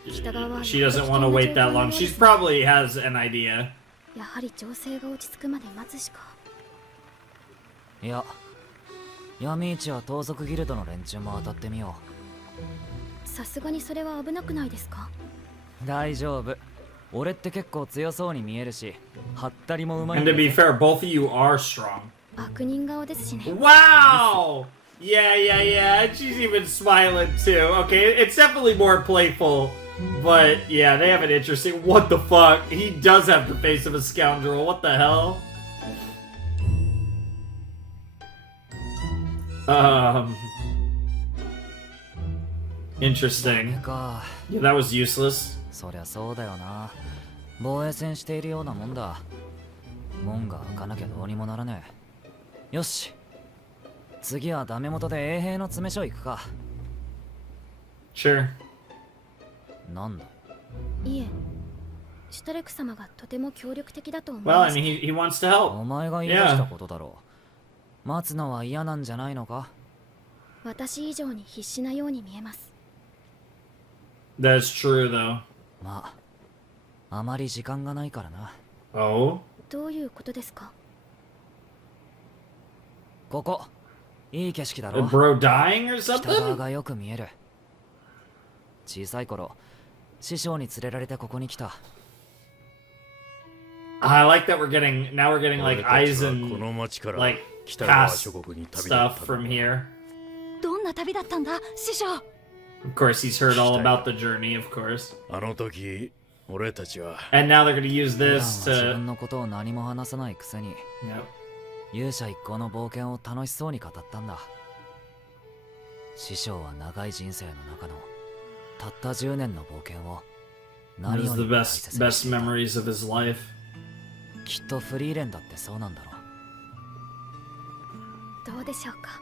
she doesn't want to wait that long. She probably has an idea. やはり情勢が落ち着くまで待つしか。いや、闇市は盗賊ギルドの連中も当たってみよさすがにそれは危なくないですか？う。大丈夫。俺って結構強そうに見えるし、はったりもうまいん And だ to be ぜ。 fair, both of you are strong. 悪人顔ですしね。 Wow! Yeah, yeah, yeah. She's even smiling too. Okay, it's definitely more playful. But yeah, they have an interesting. What the fuck? He does have the face of a scoundrel. What the hell? Interesting. Yeah, that was useless. そりゃそうだよな。防衛戦しているようなもんだ。門が開かなきゃどうにもならねえ。よし。次はダメ元で衛兵の詰め所行くか。Sure. なんだ。いえ、シュタレク様がとても協力的だと思い Well, ま I す。 mean, he wants to help. お前が言い出したことだろう。待つのは嫌なんじゃないのか？私以上に必死なように見えます。 That's true, though. まあ、あまり時間がないからな。Oh? どういうことですか？ここ、いい景色だ A ろ。 bro dying or 北側 something? がよく見える。小さい頃、師匠に連れられてここに来た。I like that we're getting like eyes and この町から like 北側 past 諸国に旅立った stuff from here. どんな旅だったんだ、師匠。 Of course, he's heard all about the journey, of course. あの時俺たちは And now they're going to use 普段は this 自 to. 分のことを何も話さないくせに、 Yep. 勇者一行の冒険を楽しそうに語ったんだ。師匠は長い人生の中のたった10年の冒険を It 何 was よ the りも大 best 切に best していた。 memories of his life. きっとフリーレンだってそうなんだろう。どうでしょうか？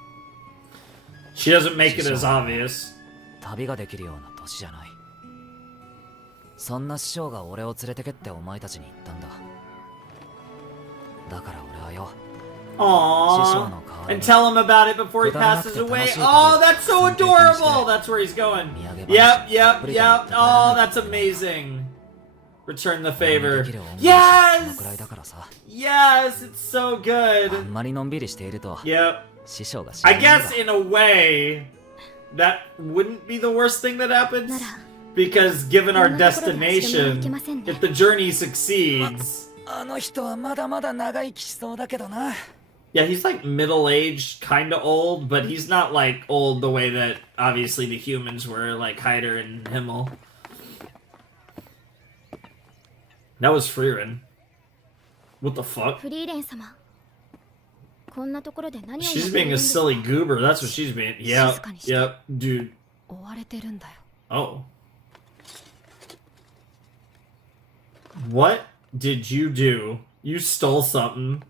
She doesn't make it as obvious. 旅ができるような年じゃない。そんな師匠が俺を連れてけってお前たちに言ったんだ。だから俺はよ、 Aww. And tell him about it before he passes away. Oh, that's so adorable. That's where he's going. Yep. Oh, that's amazing. Return the favor. Yes! Yes, it's so good. あんまりのんびりしていると Yep. 師匠が死 I ぬんだ。 guess in a way, that wouldn't be the worst thing that happens. Because given our destination, if the journey succeeds... あの人はまだまだ長生きしそうだけどな。 Yeah, he's like middle-aged, kind of old, but he's not like old the way that obviously the humans were, like Heider and Himmel. That was Frieren. What the fuck? フリーレン様、こんなところで何を She's being a silly goober. That's what she's being. Yep, yep, dude. 追われてるんだよ。 Oh. What did you do? You stole something.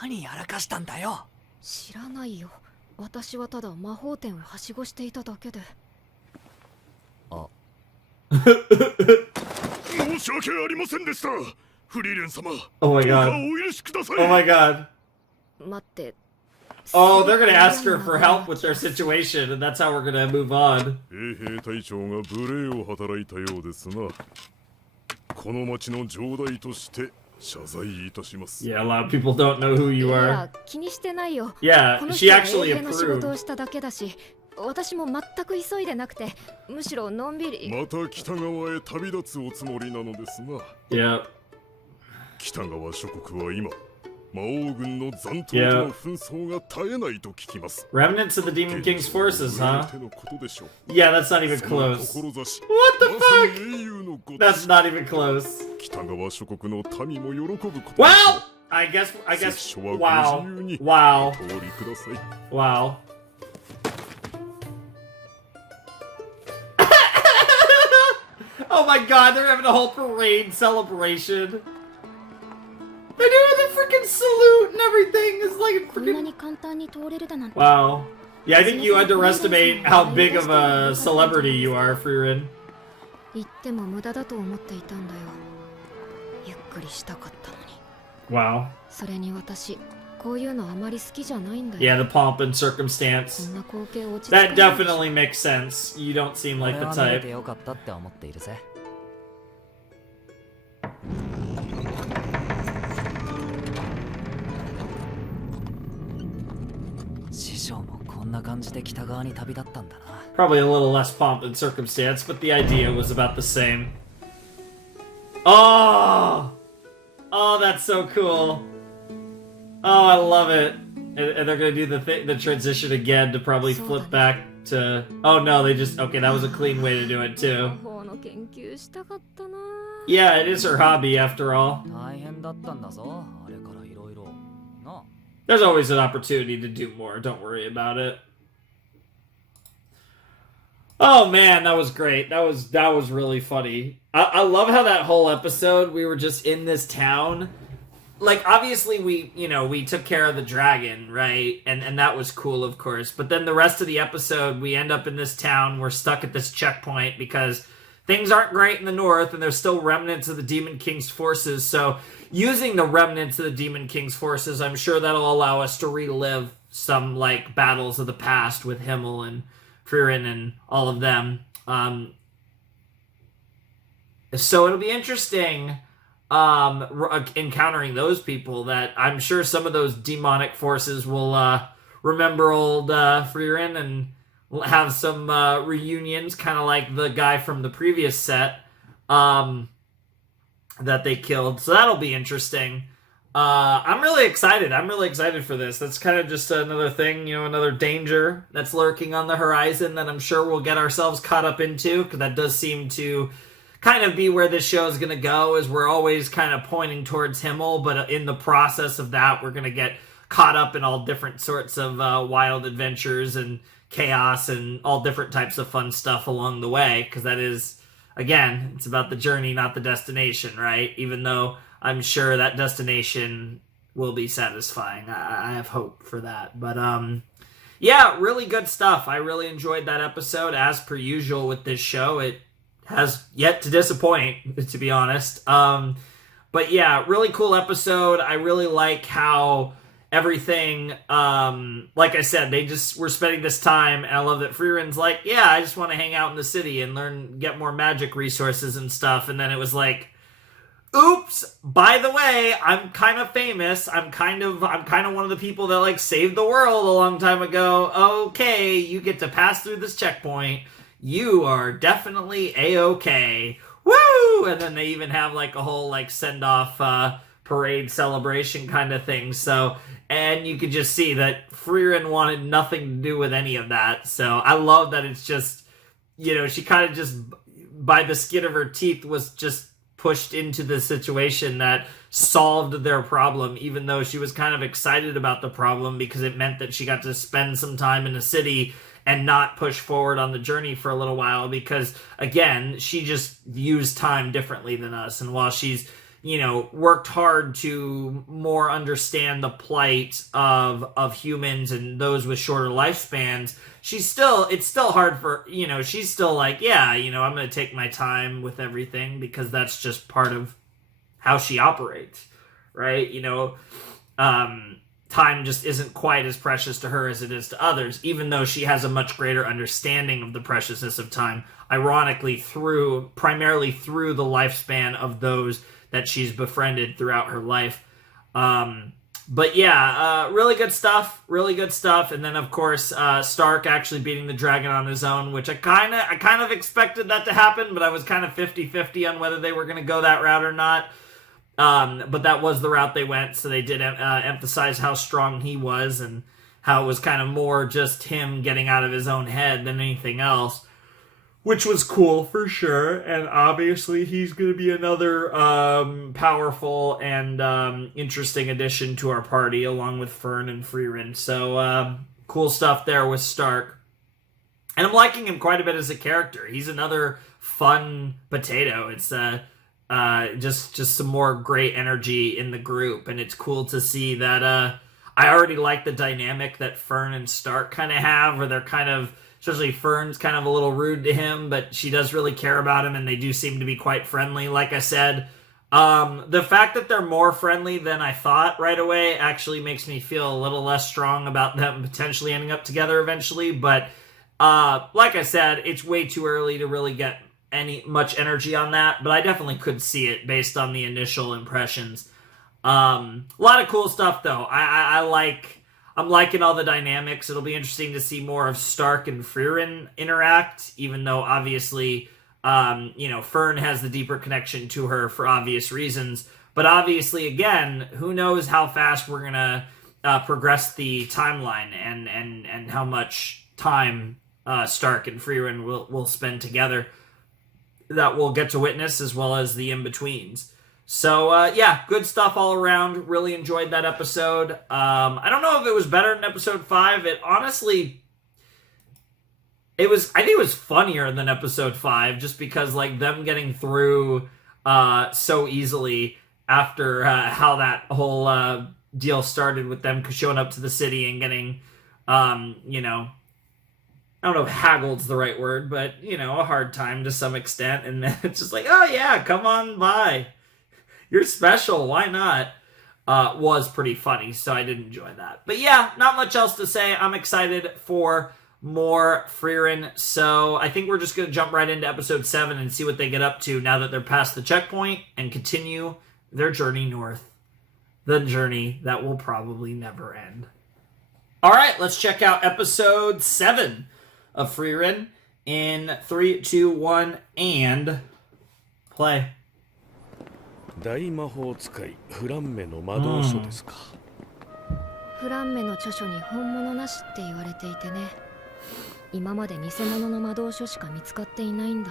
何やらかしたんだよ。知らないよ。私はただ魔法店をはしごしていただけで。あ。申し訳ありませんでした。フリーレン様。 Oh my god. どうかお許しください。 Oh my god. 待って。 Oh, they're gonna ask her for help with their situation, and that's how we're gonna move on. 衛兵隊長が無礼を働いたようですな。この町の城代として謝罪いたします。 Yeah, a lot of people don't know who you い are. や、気にしてないよ。 Yeah, この she 人は actually 衛兵の仕事を approved. しただけだし、私も全く急いでなくて、むしろのんびり。また北側へ旅立つおつもりなのですな。 Yeah. 北側諸国は今、魔王軍の残党との紛争が絶えないと聞きます。 Remnants of the Demon King's forces, huh? 手のことでしょう。 Yeah, that's not even その close. 志 What the まさに fuck? 英雄のごとし That's not even close. 北側諸国の民も喜ぶことでしょう。 Well, I guess, 関所は wow, ご自由に wow, お通りください。 wow. Oh my god, they're having a whole parade celebration. They're doing the freaking salute and everything. It's like a こんな freaking... に簡単に通れるだなんて。 Wow. Yeah, I think you underestimate how big of a celebrity you are, Frieren. 言っても無駄だと思っていたんだよ。ゆっくりしたかったのに。 Wow. それに私、こういうのあまり好きじゃないんだよ。 Yeah, the pomp and circumstance. こんな光景落ち着 That かないし。 definitely makes sense. You don't seem like 俺 the は見れ type. てよかったって思っているぜ。師匠もこんな感じで北側に旅立ったんだな。 Probably a little less pomp and circumstance, but the idea was about the same. Oh! Oh, that's so cool. Oh, I love it. And they're gonna do the transition again to probably flip back to... Oh no, they just... Okay, that was a clean way to do it too. 魔法の研究したかったな。Yeah, it is her hobby after all. 大変だったんだぞ、あれからいろいろ。なあ。 There's always an opportunity to do more. Don't worry about it. Oh man, that was great. That was really funny. I love how that whole episode we were just in this town. Like obviously we took care of the dragon, right? And that was cool, of course. But then the rest of the episode we end up in this town. We're stuck at this checkpoint because things aren't great in the north and there's still remnants of the Demon King's forces. So using the remnants of the Demon King's forces, I'm sure that'll allow us to relive some like battles of the past with Himmel and Frieren and all of them. So it'll be interesting encountering those people that I'm sure some of those demonic forces will remember old Frieren and have some reunions, kind of like the guy from the previous set that they killed. So that'll be interesting. I'm really excited. I'm really excited for this. That's kind of just another thing, another danger that's lurking on the horizon that I'm sure we'll get ourselves caught up into, because that does seem to kind of be where this show is going to go, is we're always kind of pointing towards Himmel, but in the process of that, we're going to get caught up in all different sorts of wild adventures and chaos and all different types of fun stuff along the way, because that is, again, it's about the journey, not the destination, right? Even though I'm sure that destination will be satisfying. I have hope for that. But yeah, really good stuff. I really enjoyed that episode. As per usual with this show, it has yet to disappoint, to be honest. But yeah, really cool episode. I really like how everything, like I said, they just were spending this time, and I love that Frierin's like, yeah, I just want to hang out in the city and get more magic resources and stuff. And then it was like, oops, by the way, I'm kind of famous. I'm kind of one of the people that like saved the world a long time ago. Okay, you get to pass through this checkpoint. You are definitely A-okay. Woo! And then they even have like a whole like send-off parade celebration kind of thing. So, and you could just see that Frieren wanted nothing to do with any of that. So I love that it's just, you know, she kind of just, by the skin of her teeth, was just pushed into the situation that solved their problem, even though she was kind of excited about the problem because it meant that she got to spend some time in the city and not push forward on the journey for a little while because, again, she just views time differently than us. And while she's, you know, worked hard to more understand the plight of humans and those with shorter lifespans, it's still hard for, you know, she's still like, yeah, you know, I'm going to take my time with everything because that's just part of how she operates, right? You know, time just isn't quite as precious to her as it is to others, even though she has a much greater understanding of the preciousness of time, ironically, primarily through the lifespan of those that she's befriended throughout her life. But yeah, really good stuff. And then, of course, Stark actually beating the dragon on his own, which I kind of expected that to happen, but I was kind of 50-50 on whether they were going to go that route or not. But that was the route they went, so they did emphasize how strong he was and how it was kind of more just him getting out of his own head than anything else, which was cool for sure. And obviously he's going to be another powerful and interesting addition to our party, along with Fern and Frieren. So cool stuff there with Stark. And I'm liking him quite a bit as a character. He's another fun potato. It's just some more great energy in the group, and it's cool to see that I already like the dynamic that Fern and Stark kind of have, where they're kind of, especially Fern's kind of a little rude to him, but she does really care about him, and they do seem to be quite friendly. Like I said, the fact that they're more friendly than I thought right away actually makes me feel a little less strong about them potentially ending up together eventually, but like I said, it's way too early to really get much energy on that, but I definitely could see it based on the initial impressions. A lot of cool stuff though. I'm liking all the dynamics. It'll be interesting to see more of Stark and Frieren interact, even though obviously, you know, Fern has the deeper connection to her for obvious reasons. But obviously, again, who knows how fast we're gonna progress the timeline and how much time Stark and Frieren will spend together that we'll get to witness, as well as the in-betweens. So, yeah, good stuff all around. Really enjoyed that episode. I don't know if it was better than episode 5. I think it was funnier than episode 5, just because, like, them getting through so easily after how that whole deal started with them showing up to the city and getting, you know, I don't know if haggled's the right word, but, you know, a hard time to some extent. And then it's just like, oh yeah, come on by. You're special. Why not? Was pretty funny. So I did enjoy that. But yeah, not much else to say. I'm excited for more Frieren. So I think we're just going to jump right into episode 7 and see what they get up to now that they're past the checkpoint and continue their journey north. The journey that will probably never end. All right, let's check out episode 7 of Frieren in 3, 2, 1, and play. 大魔法使いフランメの魔導書ですか。フランメの著書に本物なしって言われていてね。今まで偽物の魔導書しか見つかっていないんだ。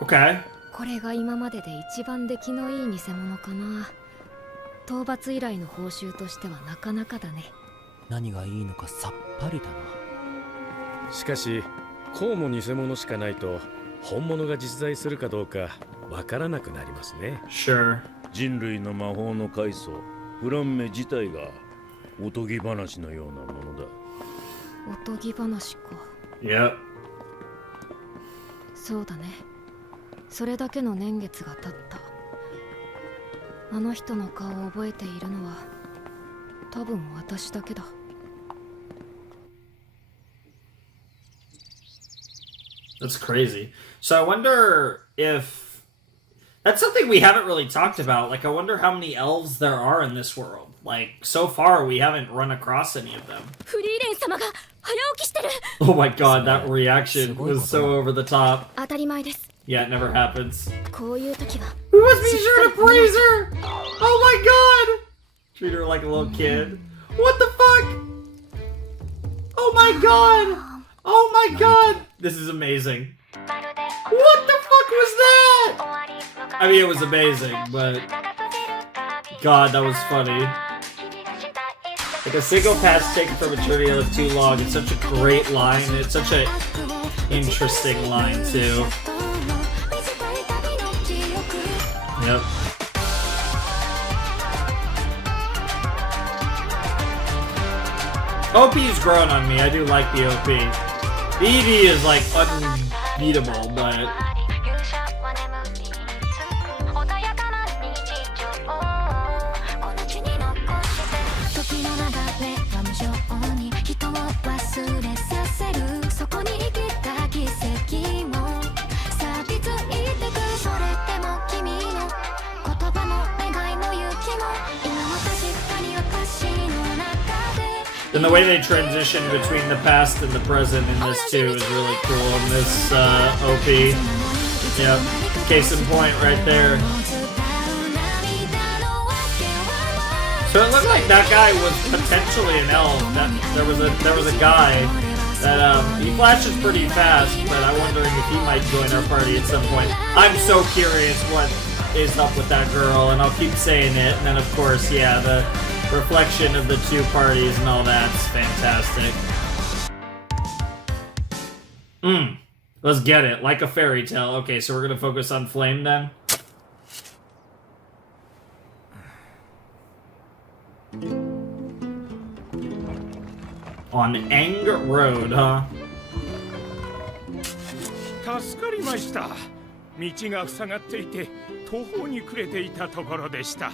Okay. これが今までで一番出来のいい偽物かな。討伐依頼の報酬としてはなかなかだね。何がいいのかさっぱりだな。しかしこうも偽物しかないと本物が実在するかどうかわからなくなりますね。Sure. 人類の魔法の開祖フランメ自体がおとぎ話のようなものだ。おとぎ話か。Yep. そうだね。それだけの年月が経った。あの人の顔を覚えているのは多分私だけだ。That's crazy. So I wonder if that's something we haven't really talked about. Like, I wonder how many elves there are in this world. Like, so far we haven't run across any of them. フリーレン様が早起きしてる。 Oh my god, that reaction was so over the top. 当たり前です。 Yeah, it never happens. こういう時は We must be sure to praise her! Oh my god! Treat her like a little kid. What the fuck? Oh my god! Oh my god! This is amazing. What the fuck was that? I mean, it was amazing, but... God, that was funny. Like, a single pass taken from eternity live too long. It's such a great line. It's such an interesting line, too. Yep. OP's grown on me. I do like the OP. The ED is like unbeatable, but... And the way they transition between the past and the present in this too is really cool in this OP. Yep. Case in point right there. So it looked like that guy was potentially an elf. That there was a guy that he flashes pretty fast, but I'm wondering if he might join our party at some point. I'm so curious what is up with that girl, and I'll keep saying it. And then of course, yeah, the reflection of the two parties and all that's fantastic. Let's get it. Like a fairy tale. Okay, so we're gonna focus on Flame then. On Eng Road, huh? 助かりました。道が塞がっていて途方に暮れていたところでした。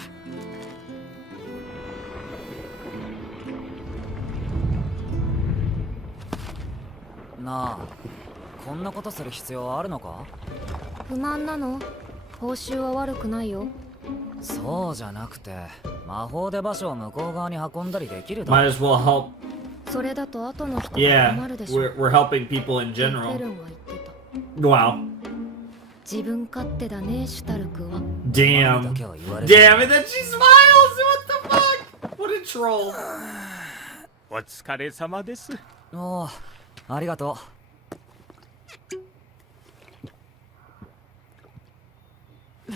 なあ、こんなことする必要あるのか？不満なの？報酬は悪くないよ。そうじゃなくて、魔法で場所を向こう側に運んだりできるだろ。 Might as well help. それだと後の人が Yeah, 困るでしょ。we're helping people in general. フェルンが言ってた。Wow. 自分勝手だね、シュタルクは。Damn. Damn, and then she smiles! What the fuck? What a troll. お疲れ様です。おお、ありがとう。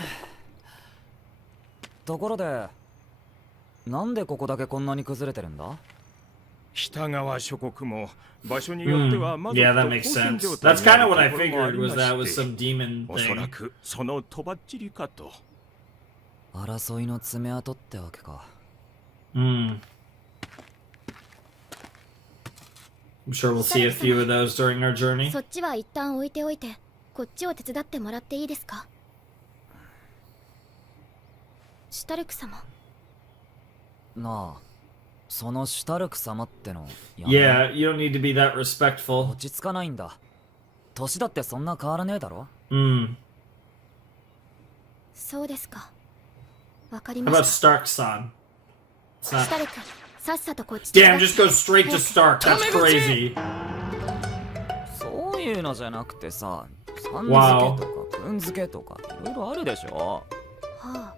ところで、なんでここだけこんなに崩れてるんだ？北側諸国も場所によってはまだ Yeah, that makes sense. That's kind of what I figured was that was some demon おそら thing. くそのとばっちりかと。争いの爪痕ってわけか。I'm sure we'll see a few of those during our journey. そっちは一旦置いておいて、こっちを手伝ってもらっていいですか？シュタルク様。なあ、そのシュタルク様っての。Yeah, you don't need to be that respectful. 落ち着かないんだ。年だってそんな変わらねえだろ。そうですか。わかり How ま about した。 Stark-san? It's シ not... ュタルク、さっさとこっち。 Damn, just go straight to Stark. That's crazy. そういうのじゃなくてさ、さん付け Wow. とかくん付けとかいろいろあるでしょ。は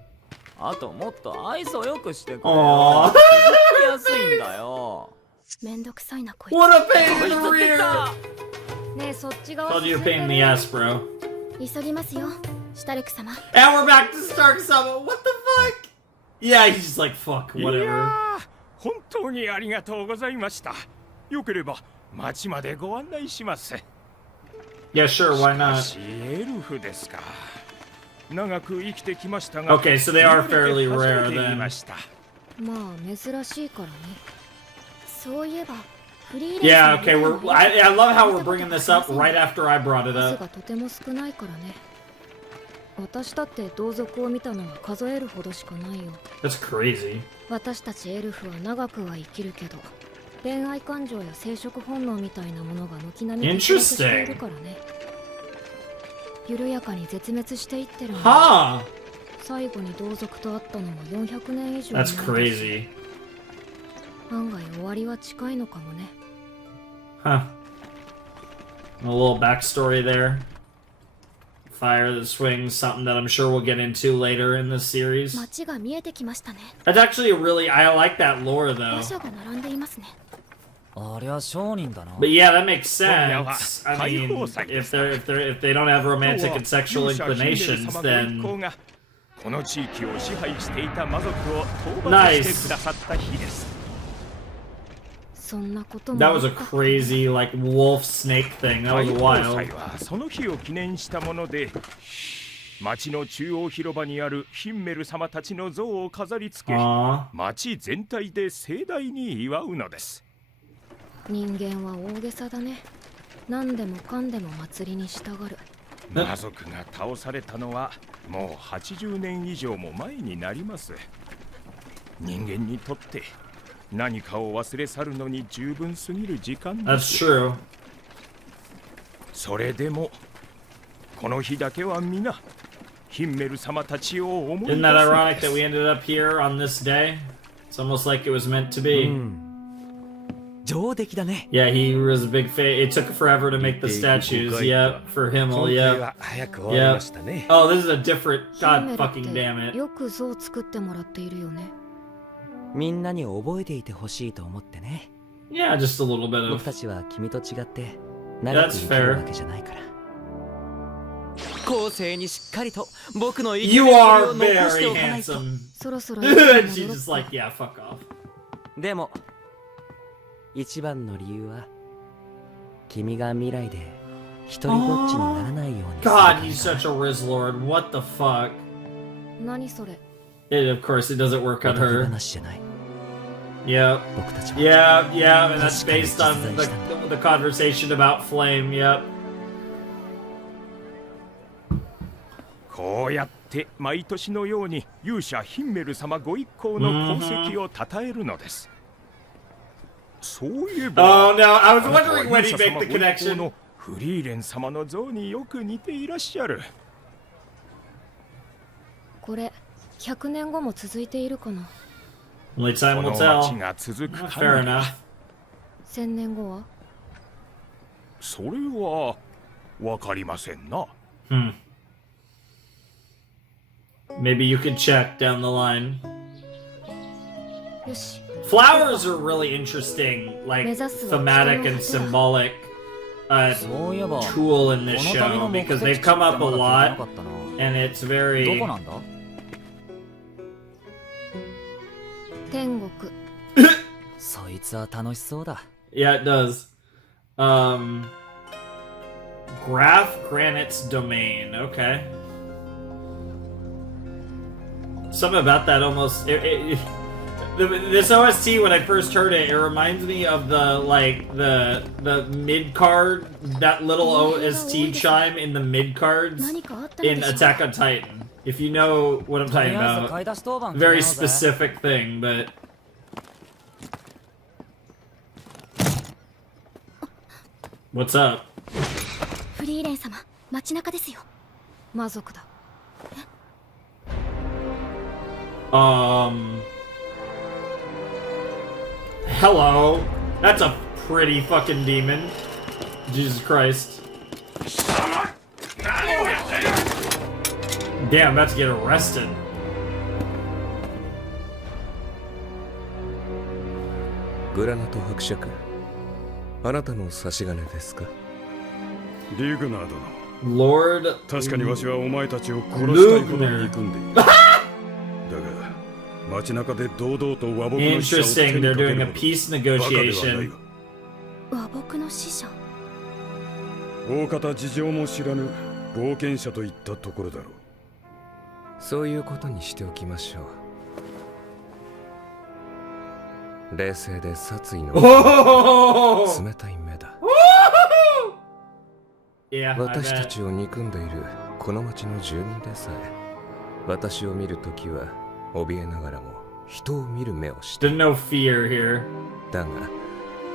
あともっと愛想よくしてくれあよ。ー気づきやすいんだよ。あ、めんどくさいなこいつ。 What a pain in the rear! ねえ、そっち側 Told you a pain in the ass, bro. 急ぎますよ、シュタルク様。 And we're back to Stark-sama. What the fuck? Yeah, he's just like, fuck, い whatever. やー、本当にありがとうございました。よければ町までご案内します。 Yeah, sure, why しか not? しエルフですか。長く生きてきましたが。 Okay, so they are fairly rare 初めて見 then. ました。まあ珍しいからね。そういえば、フリーレン Yeah, さん okay, I love how we're bringing this up right after I brought it 数 up. がとても少ないからね。私だって同族を見たのは数えるほどしかないよ。 That's crazy. 私たちエルフは長くは生きるけど、恋愛感情や生殖本能みたいなものが軒並み欠落しているからね。緩やかに絶滅していってるんだ。Huh. 最後に同族と会ったのも400年以上 That's crazy. 案外終わりは近いのかもね。 Huh. A little backstory there. Fire that swings, something that I'm sure we'll get into later in this series. 街が見えてきましたね。 That's actually I like that lore 馬 though. 車が並んでいますね。ありゃ商人だな。 But yeah, that makes sense. I mean, if they don't have romantic and sexual inclinations, then この地域を支配していた魔族を討伐してくださった日です。 そんなことも that was a crazy like wolf snake thing. That was 大 wild. 祭はその日を記念したもので、町の中央広場にあるヒンメル様たちの像を飾り付け、町全体で盛大に祝うのです。 人間は大げさだね。何でもかんでも祭りに従う。魔族が倒されたのはもう80年以上も前になります。人間にとって何かを忘れ去るのに十分すぎる時間です。 That's true. それでもこの日だけは皆ヒンメル様たちを思い出す Isn't that ironic that we ended up here on this day? It's almost like it was meant to be. 上出来だね。 Yeah, he was a big fan. It took forever to make the statues. Yep, for Himmel. Yep. Yep. Oh, this is a different. God fucking damn it. よく像を作ってもらっているよね。みんなに覚えていてほしいと思ってね。 Yeah, just a little bit of. 僕たちは君と違って長く生きるわけじゃないから。後世にしっかりと僕の生き You る are を残して very おかないと。 handsome. そろそろ She's just like, yeah, fuck off. でも一番の理由は君が未来で一人ぼっちにならないようにするから。 God, he's such a Riz Lord. What the fuck? 何それ。 Of course, it doesn't work on her. 話じゃない。 Yep. 僕たちは Yeah, and that's based on the conversation about Flame. Yep. こうやって毎年のように勇者ヒンメル様ご一行の功績を称えるのです。そういえば、 Oh no, I was wondering when he'd make the connection. フリーレン様の像によく似ていらっしゃる。これ100年後も続いているかな。 Only time will この tell. 町が続く Fair 限り、 enough. 1000年後は。それはわかりませんな。Maybe you could check down the line. よし。 Flowers are really interesting, like thematic and symbolic tool in this show because they've come up a lot, and it's very. どこなんだ？天国。そいつは楽しそうだ。 Yeah, it does. Graph Granite's domain. Okay. Something about that almost. This OST, when I first heard it, it reminds me of the mid card, that little OST chime in the mid cards in Attack on Titan. If you know what I'm talking about, very specific thing, but. What's up? フリーレン様、街中ですよ。魔族だ。Hello. That's a pretty fucking demon. Jesus Christ. Damn, I'm about to get arrested. グラナト伯爵、あなたの差し金ですか？リュグナー殿。 Lord 確かにわしはお前たちを殺したいほど憎んでいる。だが街中で堂々と和睦の使者を手にかけるほどバカではないわ。和睦の使者。大方事情も知らぬ冒険者といったところだろう。そういうことにしておきましょう。冷静で殺意の冷たい目だ。私たちを憎んでいるこの町の住民でさえ、私を見るときは怯えながらも人を見る目をしている。だが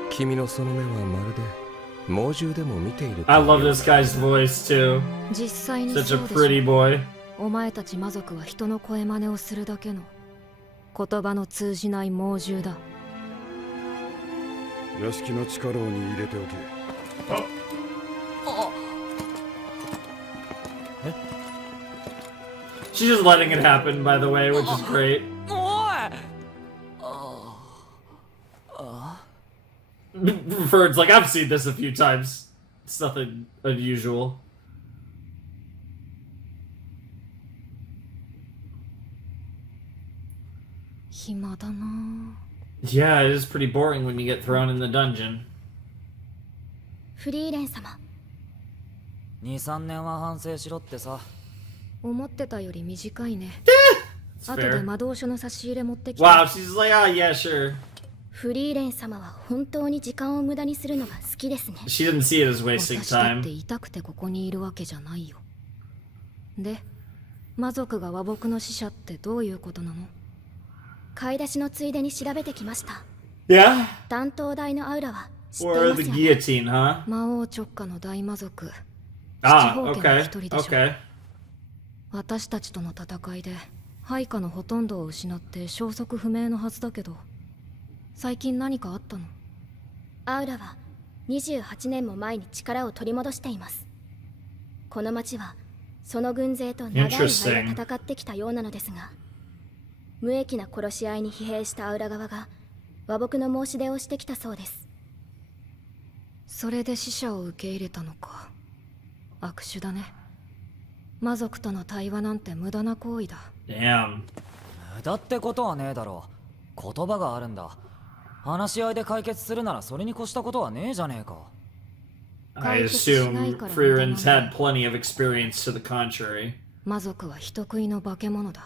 君のその目はまるで猛獣でも見ている。I love this guy's voice too. 実際にそうでしょ。 Such a pretty boy. お前たち魔族は人の声真似をするだけの言葉の通じない猛獣だ。屋敷の地下牢に入れておけ。She's just letting it happen, by the way, which is great. Ferd's like, I've seen this a few times. It's nothing unusual. Yeah, it is pretty boring when you get thrown in the dungeon. フリーレン様。2、3年は反省しろってさ。思ってたより短いね。後で魔導書の差し入れ持ってきて。Wow, she's like, oh yeah, sure. フリーレン様は本当に時間を無駄にするのが好きですね。She didn't see it as wasting 私だっ time. て痛くてここにいるわけじゃないよ。で、魔族が和睦の使者ってどういうことなの？買い出しのついでに調べてきました。Yeah? 担当台のアウラは知ってい Or ます the よね。 guillotine, huh? 魔王直下の大魔族。 Ah, 七宝家の okay, 一人でしょ。 okay. 私たちとの戦いで配下のほとんどを失って消息不明のはずだけど、最近何かあったの？アウラは28年も前に力を取り戻しています。この町はその軍勢と長い間戦ってきたようなのですが、無益な殺し合いに疲弊したアウラ側が和睦の申し出をしてきたそうです。それで死者を受け入れたのか。悪手だね。魔族との対話なんて無駄な行為だ。Damn. 無駄ってことはねえだろう。言葉があるんだ。話し合いで解決するならそれに越したことはねえじゃねえか。I assume Friren's had plenty of experience to the contrary. 魔族は人食いの化け物だ。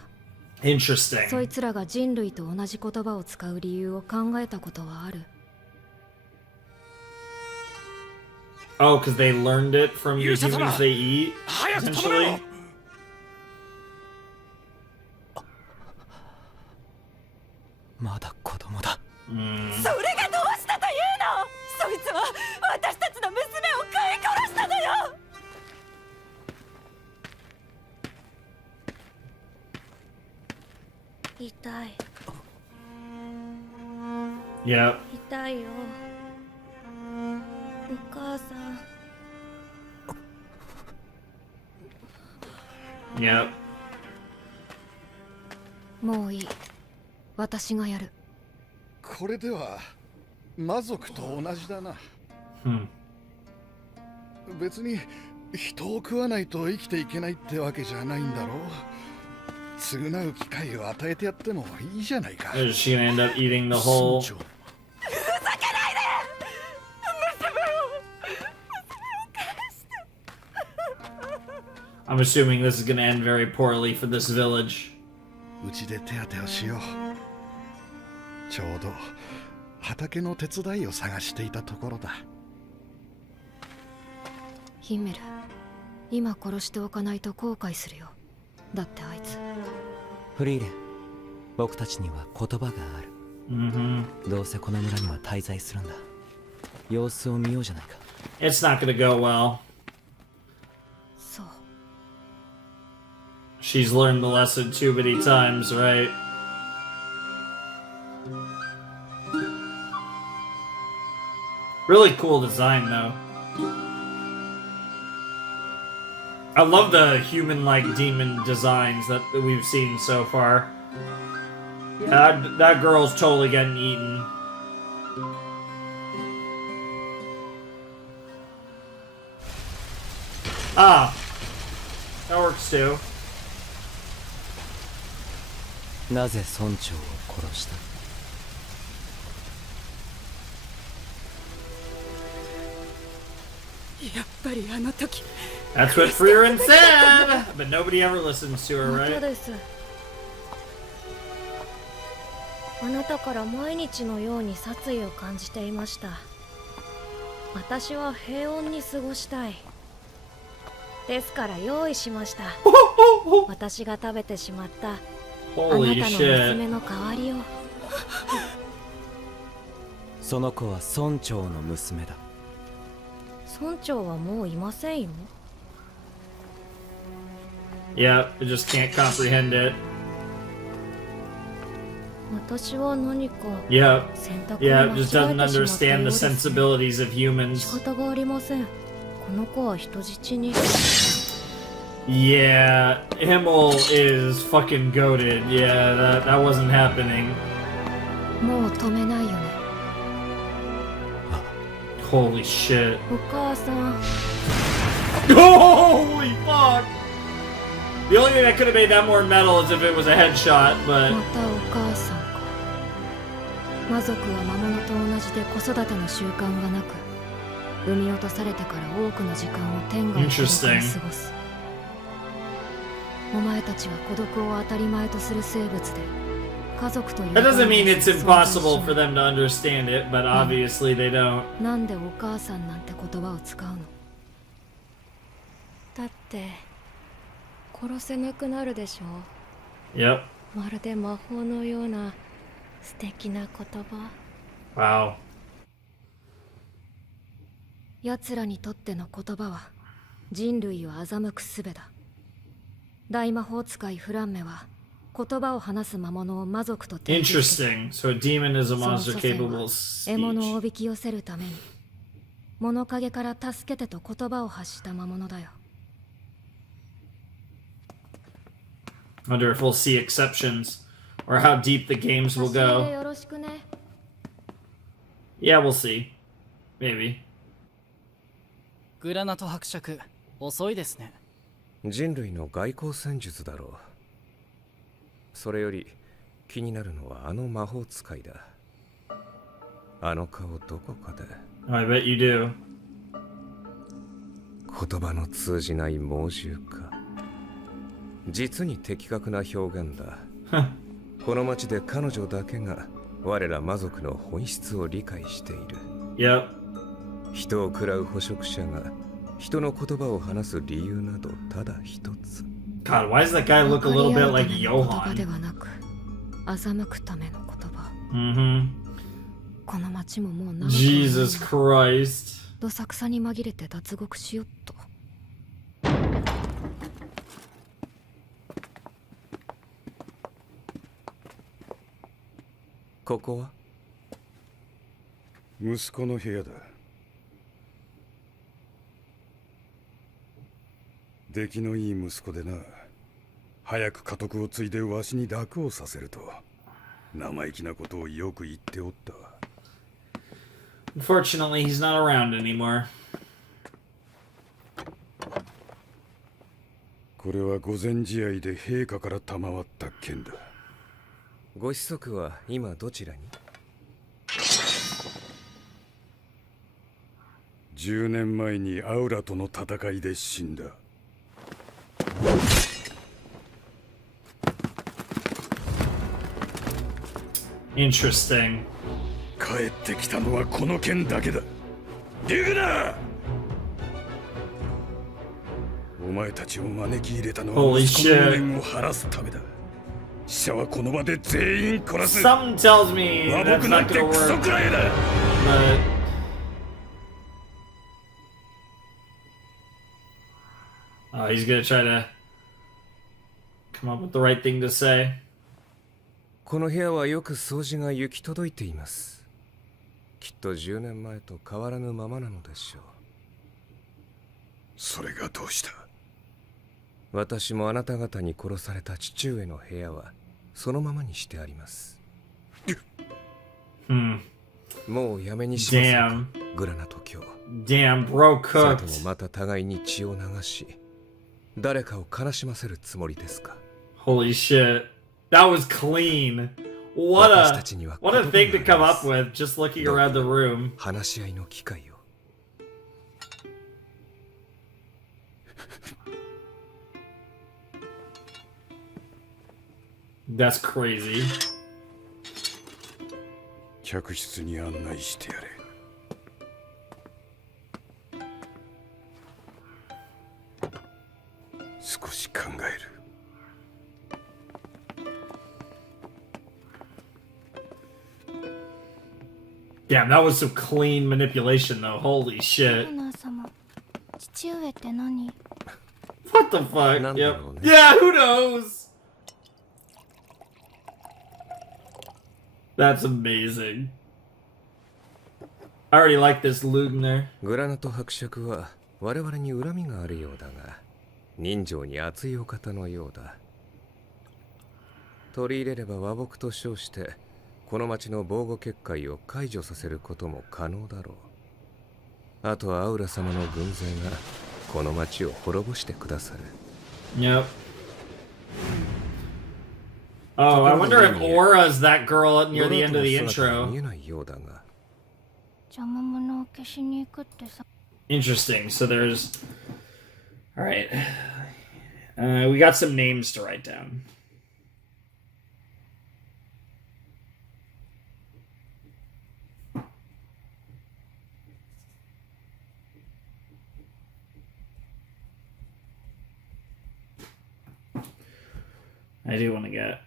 Interesting. そいつらが人類と同じ言葉を使う理由を考えたことはある。Oh, because they learned it from the humans they eat, essentially? まだ子供だ。それがどうしたというの？そいつは私たちの娘を食い殺したのよ。痛い。Yeah. 痛いよ。お母さん。Yep. もういい。私がやる。これでは魔族と同じだな。別に人を食わないと生きていけないってわけじゃないんだろう。償う機会を与えてやってもいいじゃないか。Is she gonna end up eating the whole? I'm assuming this is gonna end very poorly for this village. うちで手当てをしよう。ちょうど畑の手伝いを探していたところだ。ヒンメル、今殺しておかないと後悔するよ。だってあいつ。フリーレン、僕たちには言葉がある。どうせこの村には滞在するんだ。様子を見ようじゃないか。It's not gonna go well. そう。She's learned the lesson too many times, right? Really cool design, though. I love the human-like demon designs that we've seen so far. Yeah, that girl's totally getting eaten. Ah, that works too. なぜ村長を殺した？やっぱりあの時。That's what Frieren said, but nobody ever listens to her, right? あなたから毎日のように殺意を感じていました。私は平穏に過ごしたい。ですから用意しました。私が食べてしまったあなたの娘の代わりを。その子は村長の娘だ。村長はもういませんよ。Yeah, I just can't comprehend it. 私は何か Yeah, 選択を yeah, 間違えて just しま doesn't ったよう understand で the すね。 sensibilities of 仕 humans. 方がありません。この子は人質に。 Yeah, Himmel is fucking goated. Yeah, that wasn't happening. もう止めないよね。 Holy shit. お母さん。 Holy fuck! The only thing that could have made that more metal is if it was a headshot, but またお母さんか。魔族は魔物と同じで子育ての習慣がなく、産み落とされてから多くの時間を天外の孤独に過ごす。お前たちは孤独を当たり前とする生物で、家族という that doesn't mean it's impossible for them to understand it, but obviously they don't. なんでお母さんなんて言葉を使うの？だって殺せなくなるでしょ。 Yep. まるで魔法のような素敵な言葉。 Wow. 奴らにとっての言葉は人類を欺く術だ。大魔法使いフランメは言葉を話す魔物を魔族と定義して、 Interesting. So a demon is a その monster 祖先 capable は of 獲物 speech. をおびき寄せるために物陰から助けてと言葉を発した魔物だよ。 Wonder if we'll see exceptions or how deep the games will 差し入れ go. よろしくね。 Yeah, we'll see. Maybe. グラナト伯爵、遅いですね。人類の外交戦術だろう。それより気になるのはあの魔法使いだ。あの顔どこかで。I bet you do. 言葉の通じない猛獣か。実に的確な表現だ。この町で彼女だけが我ら魔族の本質を理解している。Yep. 人を喰らう捕食者が人の言葉を話す理由などただ一つ。 God, why does that guy look a little bit like 言葉で Johan? はなく欺くための言葉。 Mm-hmm. この町ももう長く Jesus Christ. どさくさに紛れて脱獄しよっと。ここは息子の部屋だ。出来のいい息子でな。早く家督を継いでわしに楽をさせると生意気なことをよく言っておった。 Unfortunately, he's not around anymore. これは御前試合で陛下から賜った剣だ。ご子息は今どちらに？10年前にアウラとの戦いで死んだ。Interesting. 帰ってきたのはこの剣だけだ。リグナー！お前たちを招き入れたのは Holy 息子の shit. 無念を晴らすためだ。死者はこの場で全員殺す。 Something tells me 和 that's 睦なん not て gonna クソ work. くらいだ。 But he's gonna try to come up with the right thing to say. この部屋はよく掃除が行き届いています。きっと10年前と変わらぬままなのでしょう。それがどうした？私もあなた方に殺された父上の部屋はそのままにしてあります。もうやめにしませんか、グラナト卿。Damn, bro それと cooked. もまた互いに血を流し、誰かを悲しませるつもりですか？ Holy shit. That was clean. What a thing to come up with just looking around the room. 話し合いの機会を。That's crazy. 客室に案内してやれ。少し考える。Damn, that was some clean manipulation though. Holy shit. 父上って何？ What the fuck? Yep. Yeah, who knows? That's amazing. I already like this Lugner. グラナト伯爵は我々に恨みがあるようだが、人情に熱いお方のようだ。取り入れれば和睦と称してこの町の防護結界を解除させることも可能だろう。あとはアウラ様の軍勢がこの町を滅ぼしてくださる。Yep. Oh, I wonder if Aura's that girl near the end of the intro. 見えないようだが。邪魔者を消しに行くってさ。Interesting. So there's. All right. We got some names to write down. I do want to get.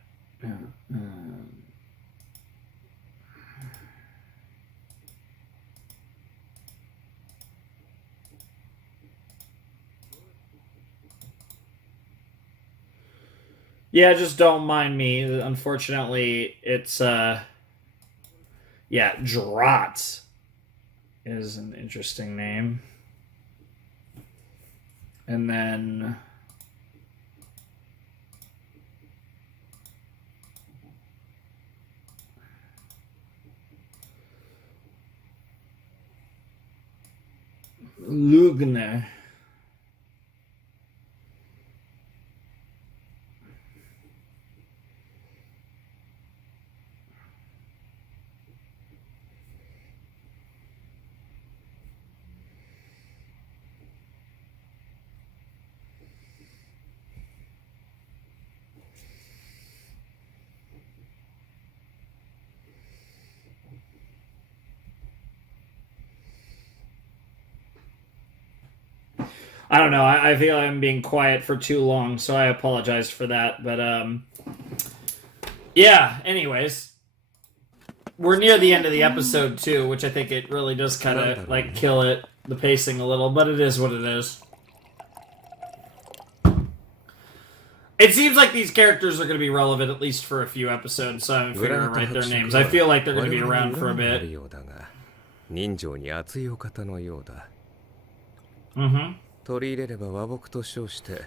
Yeah, just don't mind me. Unfortunately, it's yeah, Drot is an interesting name. And then Lugner. I don't know. I feel I'm being quiet for too long, so I apologize for that. But, yeah, anyways. We're near the end of the episode, too, which I think it really does kind of, like, kill it, the pacing a little, but it is what it is. It seems like these characters are going to be relevant at least for a few episodes, so I'm figuring to write their names. I feel like they're going to be around for a bit. Mm-hmm. 取り入れれば和睦と称して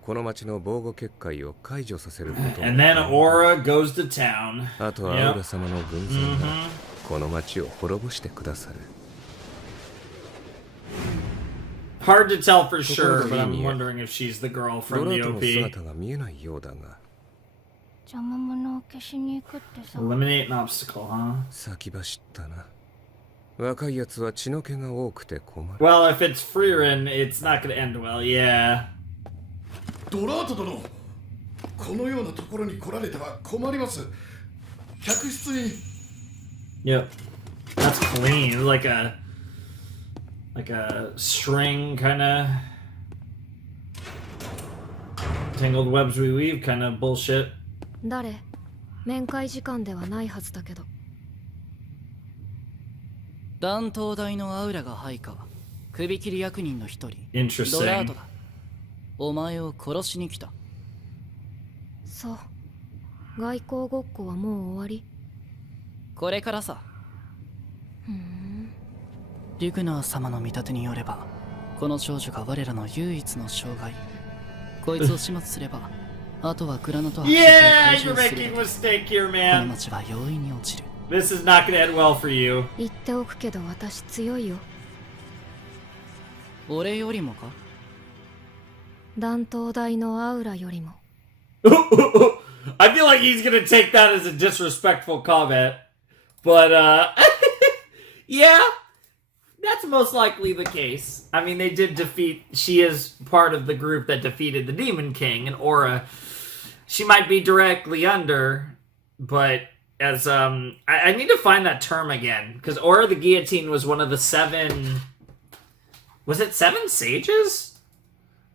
この町の防護結界を解除させることも。And then Aura goes to town. あとはアウラ様の軍勢がこの町を滅ぼしてくださる。Hard to tell for sure, but I'm wondering if she's the girl from the OP. 姿が見えないようだが。邪魔者を消しに行くってさ。Eliminate an obstacle, huh? 先走ったな。若いやつは血の気が多くて困る。Well, if it's Frieren, it's not going to end well, yeah. ドラート殿、このようなところに来られては困ります。客室に。Yep. That's clean. Like a string kind of tangled webs we weave kind of bullshit. 誰？面会時間ではないはずだけど。断頭台のアウラが配下、首切り役人の一人、Interesting. ドラートだ。お前を殺しに来た。そう。外交ごっこはもう終わり？これからさ。リグナー様の見立てによれば、この少女が我らの唯一の障害。こいつを始末すれば、あとはグラナと Yeah, you're making a mistake here, この man. 町は容易に落ちる。This is not going to end well for you. 言っておくけど私強いよ。俺よりもか？断頭台のアウラよりも。I feel like he's going to take that as a disrespectful comment. But, yeah, that's most likely the case. I mean, they did defeat, she is part of the group that defeated the Demon King, and Aura, she might be directly under, but as I need to find that term again, because Aura the Guillotine was one of the 7. Was it 7 sages?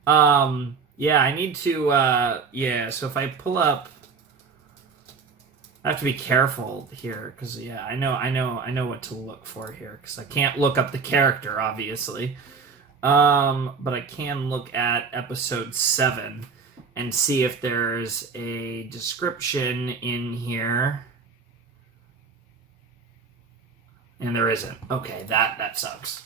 Yeah, I need to yeah, so if I pull up, I have to be careful here, because yeah, I know what to look for here, because I can't look up the character, obviously. But I can look at episode 7 and see if there's a description in here. And there isn't. Okay, that sucks.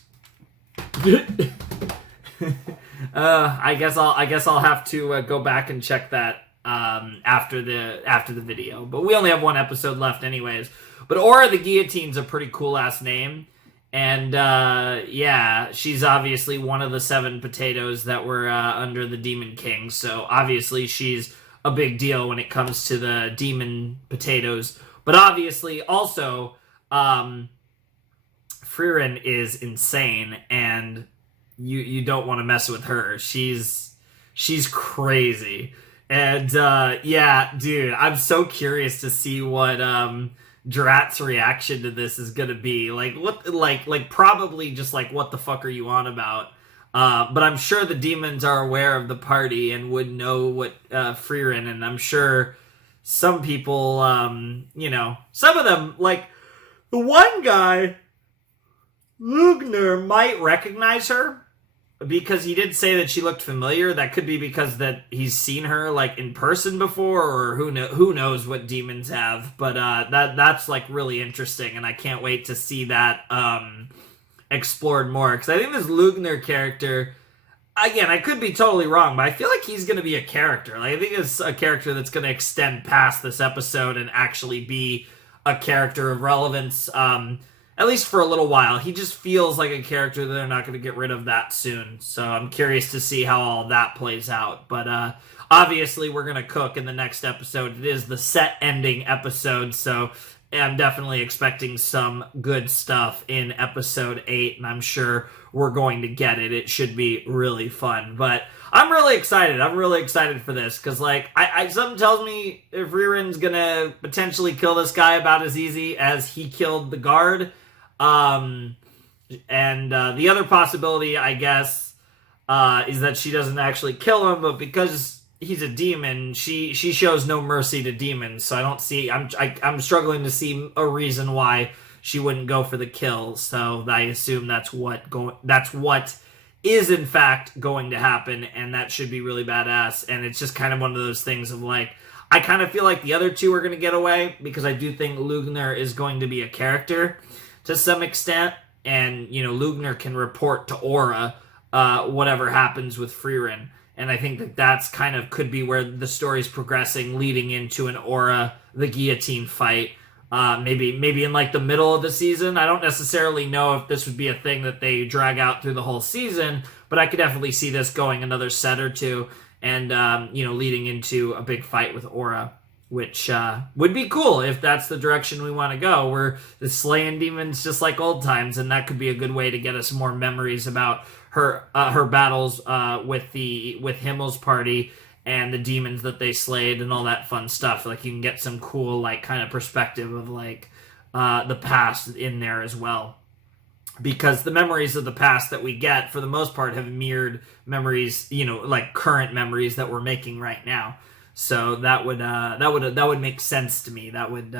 I guess I'll have to go back and check that after the video. But we only have one episode left anyways. But Aura the Guillotine's a pretty cool ass name. And yeah, she's obviously one of the 7 potatoes that were under the Demon King. So obviously she's a big deal when it comes to the demon potatoes. But obviously also Frieren is insane, and you don't want to mess with her. She's crazy. And yeah, dude, I'm so curious to see what Drat's reaction to this is gonna be. Like, what, like probably just like, what the fuck are you on about? But I'm sure the demons are aware of the party and would know what Frieren, and I'm sure some people, you know, some of them, like the one guy, Lugner, might recognize her because he did say that she looked familiar. That could be because that he's seen her like in person before, or who knows what demons have. But that's like really interesting, and I can't wait to see that explored more, because I think this Lugner character, again, I could be totally wrong, but I feel like he's going to be a character. Like, I think it's a character that's going to extend past this episode and actually be a character of relevance, at least for a little while. He just feels like a character that they're not going to get rid of that soon. So I'm curious to see how all that plays out. But obviously we're going to cook in the next episode. It is the set ending episode, so I'm definitely expecting some good stuff in episode 8, and I'm sure we're going to get it. It should be really fun. But I'm really excited. I'm really excited for this, because like something tells me if Frieren's gonna potentially kill this guy about as easy as he killed the guard. And the other possibility, I guess, is that she doesn't actually kill him, but because he's a demon, she shows no mercy to demons. So I don't see. I'm struggling to see a reason why she wouldn't go for the kill. So I assume that's what is in fact going to happen, and that should be really badass. And it's just kind of one of those things of like, I kind of feel like the other two are going to get away, because I do think Lugner is going to be a character to some extent, and you know, Lugner can report to Aura whatever happens with Frieren, and I think that that's kind of could be where the story's progressing, leading into an Aura the Guillotine fight, maybe in like the middle of the season. I don't necessarily know if this would be a thing that they drag out through the whole season, but I could definitely see this going another set or two, and you know, leading into a big fight with Aura, which would be cool if that's the direction we want to go. We're slaying demons just like old times, and that could be a good way to get us more memories about her battles with Himmel's party and the demons that they slayed and all that fun stuff. Like, you can get some cool like kind of perspective of like the past in there as well, because the memories of the past that we get for the most part have mirrored memories, you know, like current memories that we're making right now. So that would make sense to me. That would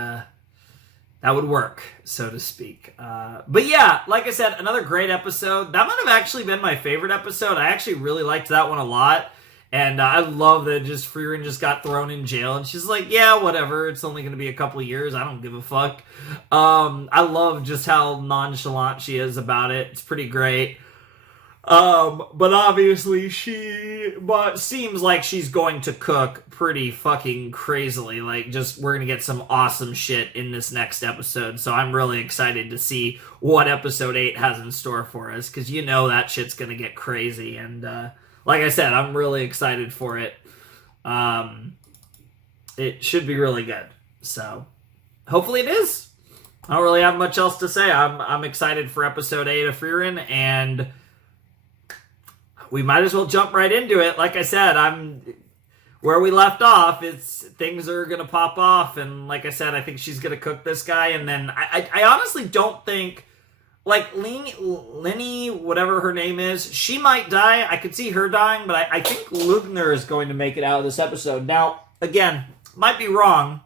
work, so to speak. But yeah, like I said, another great episode. That might have actually been my favorite episode. I actually really liked that one a lot. And I love that just Frieren just got thrown in jail, and she's like, yeah, whatever, it's only going to be a couple of years, I don't give a fuck. I love just how nonchalant she is about it. It's pretty great. But obviously seems like she's going to cook pretty fucking crazily. Like, just, we're gonna get some awesome shit in this next episode. So I'm really excited to see what episode 8 has in store for us, because you know that shit's gonna get crazy. And, like I said, I'm really excited for it. It should be really good. So hopefully it is. I don't really have much else to say. I'm excited for episode 8 of Frieren, and we're we might as well jump right into it. Like I said, where we left off, things are gonna pop off, and like I said, I think she's gonna cook this guy, and then I honestly don't think, like, Lenny, whatever her name is, she might die. I could see her dying, but I think Lugner is going to make it out of this episode. Now, again, might be wrong,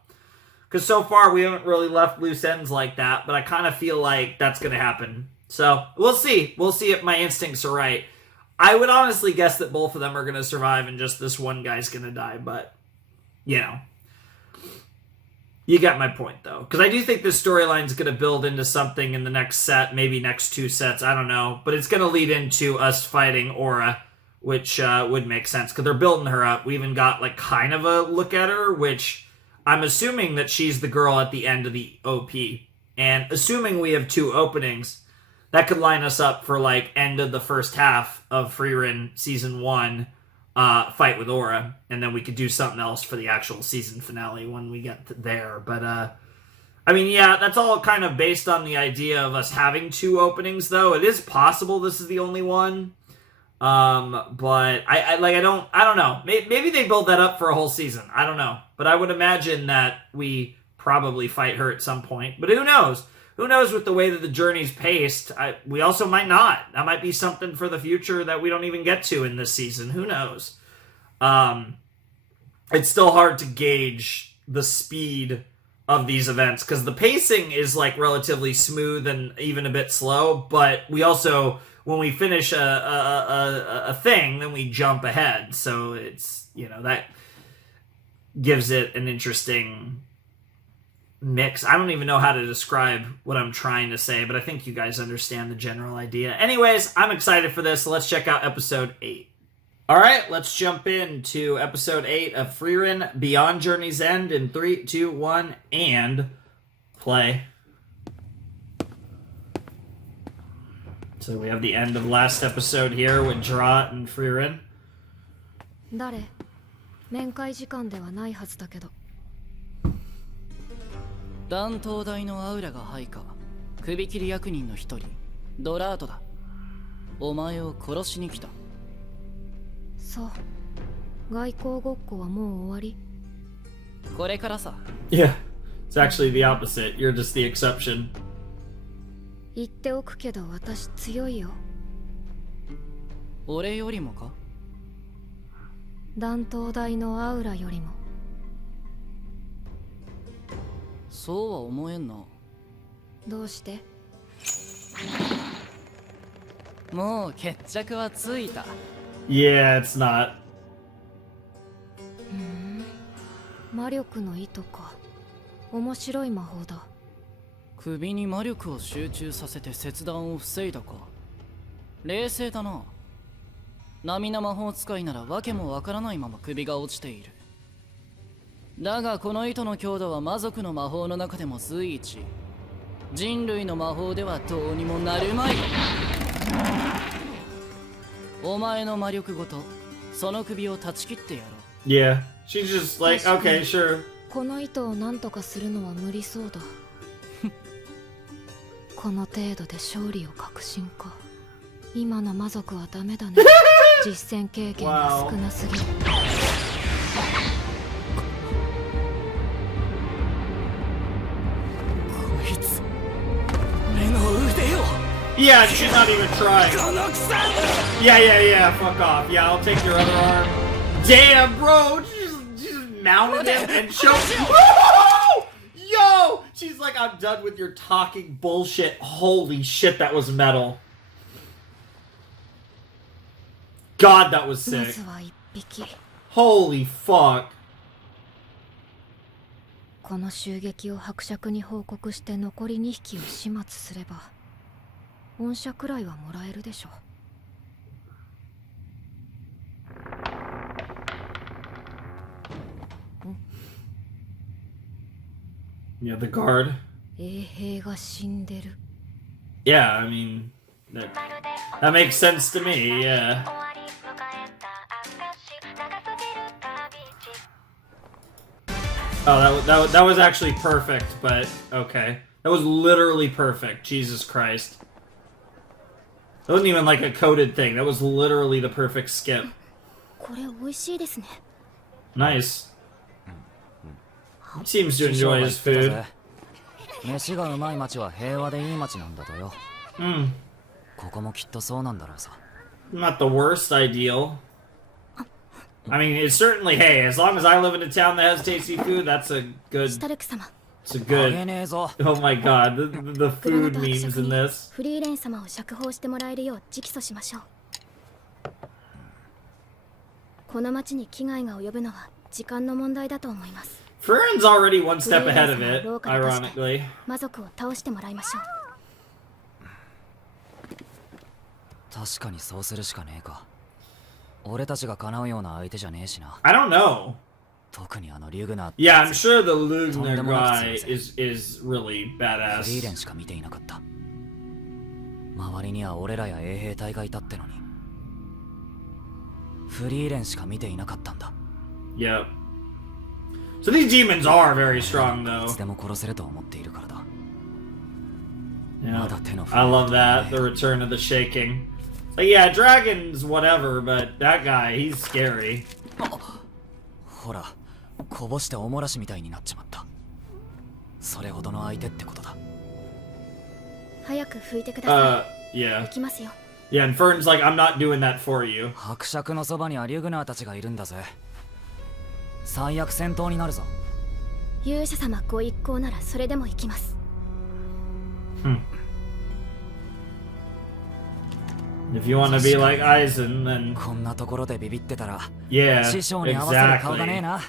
because so far we haven't really left loose ends like that, but I kind of feel like that's going to happen. So, we'll see. We'll see if my instincts are right. I would honestly guess that both of them are going to survive and just this one guy's going to die, but, you know. You got my point, though. Because I do think this storyline is going to build into something in the next set, maybe next 2 sets, I don't know. But it's going to lead into us fighting Aura, which would make sense, because they're building her up. We even got, like, kind of a look at her, which I'm assuming that she's the girl at the end of the OP. And assuming we have 2 openings, that could line us up for, like, end of the first half of Frieren Season 1 fight with Aura. And then we could do something else for the actual season finale when we get there. But, I mean, yeah, that's all kind of based on the idea of us having 2 openings, though. It is possible this is the only one. But I don't know. Maybe they build that up for a whole season. I don't know. But I would imagine that we probably fight her at some point. But who knows? Who knows with the way that the journey's paced? We also might not. That might be something for the future that we don't even get to in this season. Who knows? It's still hard to gauge the speed of these events because the pacing is like relatively smooth and even a bit slow. But we also, when we finish a thing, then we jump ahead. So it's, you know, that gives it an interesting mix. I don't even know how to describe what I'm trying to say, but I think you guys understand the general idea. Anyways, I'm excited for this, so let's check out episode 8. Alright, let's jump into episode 8 of Frieren Beyond Journey's End in 3, 2, 1, and play. So we have the end of last episode here with Drat and Frieren. 誰？面会時間ではないはずだけど。断頭台のアウラが配下、首切り役人の一人、ドラートだ。お前を殺しに来た。そう。外交ごっこはもう終わり？これからさ。Yeah, it's actually the opposite. You're just the exception. 言っておくけど私強いよ。俺よりもか？断頭台のアウラよりも。そうは思えんな。どうして？もう決着はついた。Yeah, it's not. 魔力の糸か。面白い魔法だ。首に魔力を集中させて切断を防いだか。冷静だな。並な魔法使いなら訳もわからないまま首が落ちている。だがこの糸の強度は魔族の魔法の中でも随一。人類の魔法ではどうにもなるまい。お前の魔力ごとその首を断ち切ってやろう。Yeah, she's just like, okay, sure. この糸を何とかするのは無理そうだ。この程度で勝利を確信か。今の魔族はダメだね。実践経験が少なすぎる。Yeah, she's not even trying. Yeah, fuck off. Yeah, I'll take your other arm. Damn, bro, just mounted him and choked him. Yo! She's like, I'm done with your talking bullshit. Holy shit, that was metal. God, that was sick. Holy fuck. この襲撃を伯爵に報告して残り2匹を始末すれば恩赦くらいはもらえるでしょう。Yeah, the guard. 衛兵が死んでる。Yeah, I mean, that makes sense to me, yeah. Oh, that was actually perfect, but okay. That was literally perfect. Jesus Christ. That wasn't even like a coded thing. That was literally the perfect skip. これ美味しいですね。Nice. He seems to enjoy his food. 飯がうまい町は平和でいい町なんだとよ。ここもきっとそうなんだろうさ。Not the worst ideal. I mean, it's certainly, hey, as long as I live in a town that has tasty food, that's a good... It's a good... Oh my god, the food memes in this. フリーレン様を釈放してもらえるよう直訴しましょう。この町に危害が及ぶのは時間の問題だと思います。Friren's already one step ahead of it, ironically. 魔族を倒してもらいましょう。確かにそうするしかねえか。俺たちが叶うような相手じゃねえしな。I don't know. 特にあのリュグナー。Yeah, I'm sure the Lugner guy is really badass. フリーレンしか見ていなかった。周りには俺らや衛兵隊がいたってのに。フリーレンしか見ていなかったんだ。Yep. So these demons are very strong, though. いつでも殺せると思っているからだ。Yeah. I love that, the return of the shaking. Like, yeah, dragons, whatever, but that guy, he's scary. ほら、こぼしておもらしみたいになっちまった。それほどの相手ってことだ。早く拭いてください。Yeah. 行きますよ。Yeah, and Fern's like, I'm not doing that for you. 伯爵のそばにはリュグナーたちがいるんだぜ。最悪戦闘になるぞ。勇者様ご一行ならそれでも行きます。If you want to be like Aizen, then こんなところでビビってたら、yeah, 師匠に合わせる顔がねえな。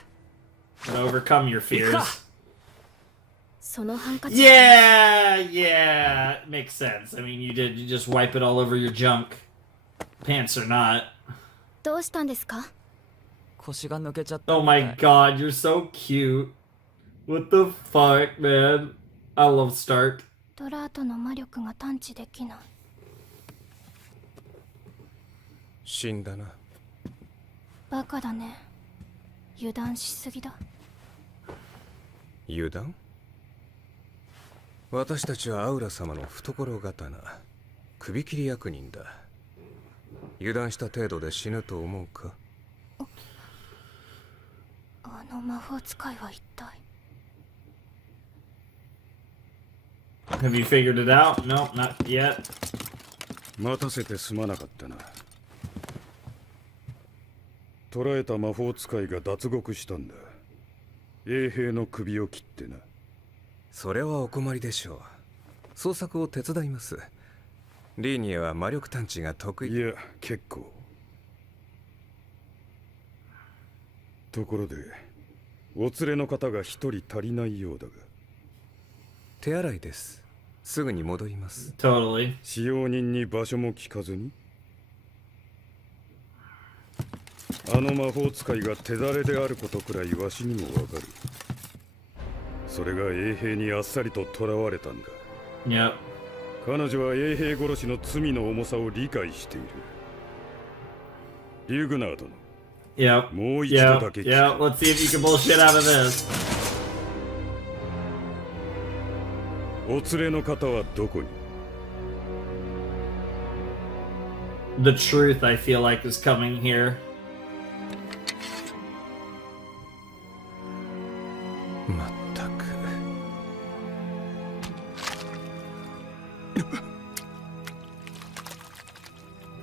To overcome your fears. そのハンカチ。Yeah, yeah, makes sense. I mean, you just wipe it all over your junk, pants or not. どうしたんですか？腰が抜けちゃった。Oh my god, you're so cute. What the fuck, man? I love Stark. ドラートの魔力が探知できない。死んだな。バカだね。油断しすぎだ。油断？私たちはアウラ様の懐刀、首切り役人だ。油断した程度で死ぬと思うか？あの魔法使いは一体。Have you figured it out? No, not yet. 待たせてすまなかったな。捕らえた魔法使いが脱獄したんだ。衛兵の首を切ってな。それはお困りでしょう。捜索を手伝います。リーニエは魔力探知が得意。いや、結構。ところで、お連れの方が一人足りないようだが。手洗いです。すぐに戻ります。Totally. 使用人に場所も聞かずに。あの魔法使いが手だれであることくらいわしにもわかる。それが衛兵にあっさりと囚われたんだ。Yep. 彼女は衛兵殺しの罪の重さを理解している。リュグナー殿。Yep. もう一度だけ聞く。Yeah, let's see if you can bullshit out of this. お連れの方はどこに？ The truth, I feel like, is coming here. まったく。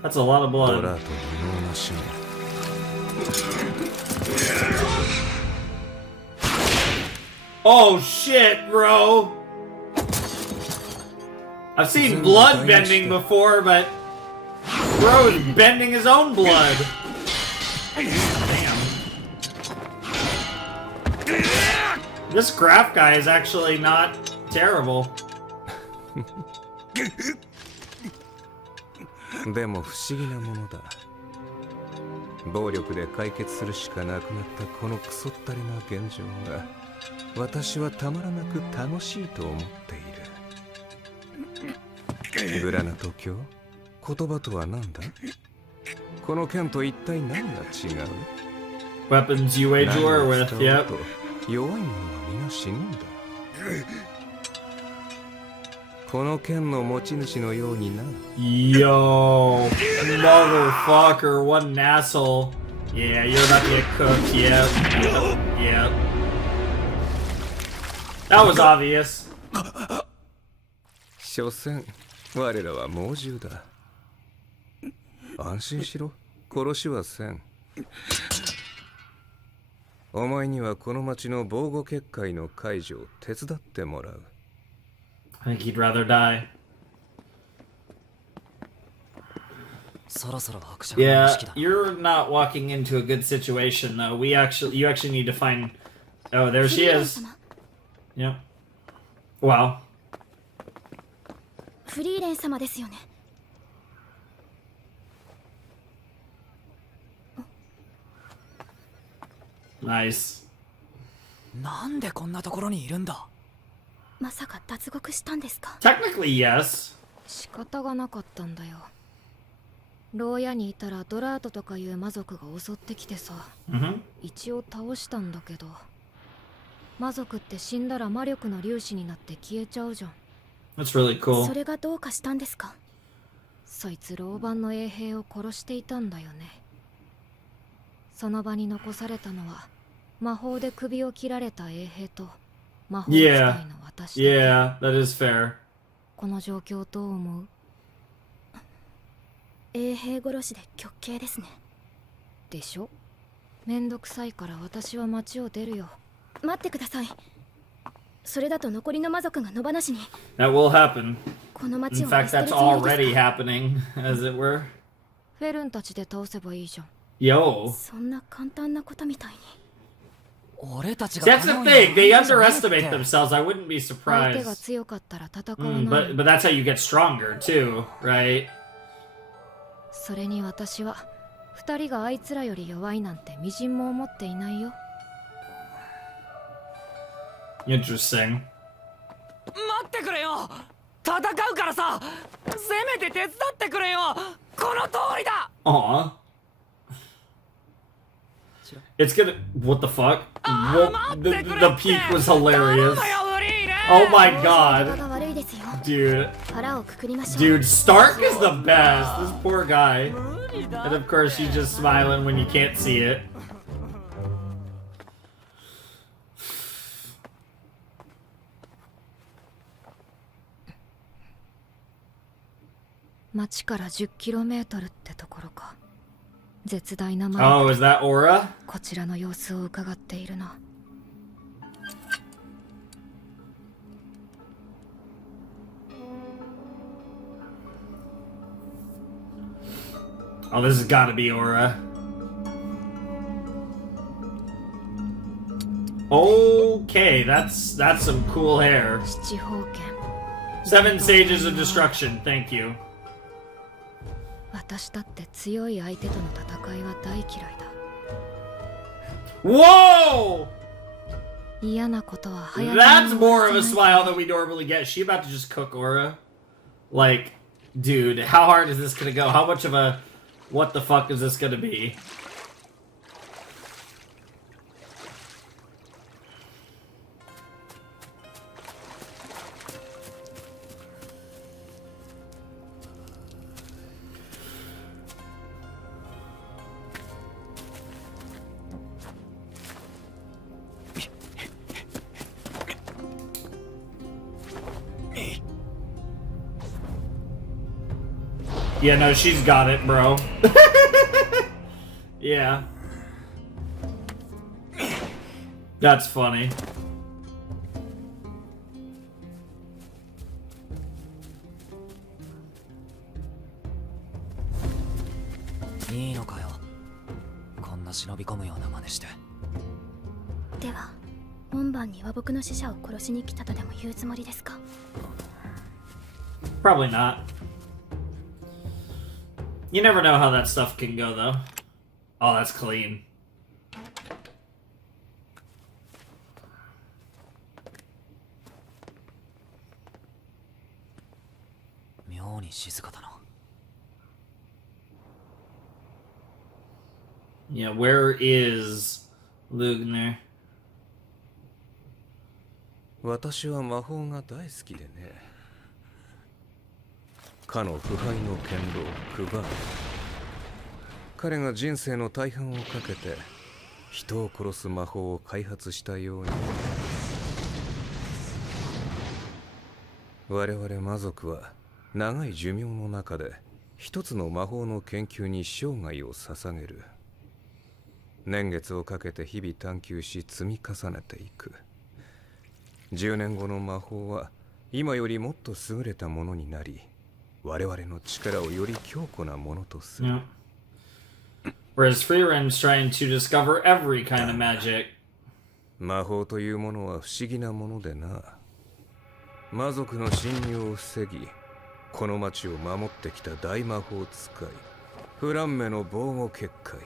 That's a lot of ド blood. ラート無能な死ね。Oh shit, bro! I've seen blood bending before, but bro is bending his own blood. Damn. This graph guy is actually not terrible. でも不思議なものだ。暴力で解決するしかなくなったこのクソったれな現状が私はたまらなく楽しいと思っている。グラナト教、言葉とは何だ？この剣と一体何が違う？ Weapons you wage war with, yep. 弱い者は皆死ぬんだ。この剣の持ち主のようにな。Yo, motherfucker, what an asshole. Yeah, you're about to get cooked. Yeah. That was obvious. 所詮我らは猛獣だ。安心しろ。殺しはせん。お前にはこの町の防護結界の解除を手伝ってもらう。I think he'd rather die. そろそろ伯爵の屋 Yeah, 敷だ。 you're not walking into a good situation though. You actually need to find. Oh, there she is. Yep. Wow. フリーレン様ですよね。Nice. なんでこんなところにいるんだ。まさか脱獄したんですか？ Technically, yes. 仕方がなかったんだよ。牢屋にいたらドラートとかいう魔族が襲ってきてさ、一応倒したんだけど、魔族って死んだら魔力の粒子になって消えちゃうじゃん。That's really cool. それがどうかしたんですか？そいつ牢番の衛兵を殺していたんだよね。その場に残されたのは魔法で首を切られた衛兵と魔法使いの私。Yeah, that is fair. この状況どう思う？衛兵殺しで極刑ですね。でしょ？めんどくさいから私は町を出るよ。待ってください。それだと残りの魔族が野放しに。That will happen. この町 In を fact, 見捨てる that's つもりです already か？ happening, as it were. フェルンたちで倒せばいいじゃん。Yo. そんな簡単なことみたいに。 俺たちが That's the thing. They underestimate themselves. I wouldn't be 相手が surprised. 強かったら戦わない。But that's how you get stronger too, right? それに私は二人があいつらより弱いなんてみじんも思っていないよ。 Interesting. 待ってくれよ。戦うからさ、せめて手伝ってくれよ。この通りだ。 Aw. It's gonna. What the fuck? The peak was hilarious. Oh my god. Dude. Dude, Stark is the best. This poor guy. And of course, he's just smiling when you can't see it.町から 10km ってところか。絶大な魔 Oh, is that Aura? こちらの様子を伺っているな。Oh, this has got to be Aura. Okay, that's some cool hair. 七宝剣。 Seven Sages of Destruction, thank you. 私だって強い相手との戦いは大嫌いだ。 Whoa! 嫌なことは早めに That's more of a smile than we normally get. Is she about to just cook Aura? Like, dude, how hard is this gonna go? How much of a what the fuck is this gonna be? Yeah, no, she's got it, bro. Yeah. That's funny.いいのかよ。こんな忍び込むような真似して。では、門番に和睦の使者を殺しに来たとでも言うつもりですか？ Probably not. You never know how that stuff can go, though. Oh, that's clean. Yeah, where is Lugner? 私は魔法が大好きでね。かの腐敗の剣道クバー彼が人生の大半をかけて人を殺す魔法を開発したように、我々魔族は長い寿命の中で一つの魔法の研究に生涯を捧げる。年月をかけて日々探求し積み重ねていく。10年後の魔法は今よりもっと優れたものになり、我々の力をより強固なものとする。Whereas Frieren is trying to discover every kind of magic. 魔法というものは不思議なものでな。魔族の侵入を防ぎ、この町を守ってきた大魔法使い、フランメの防護結界。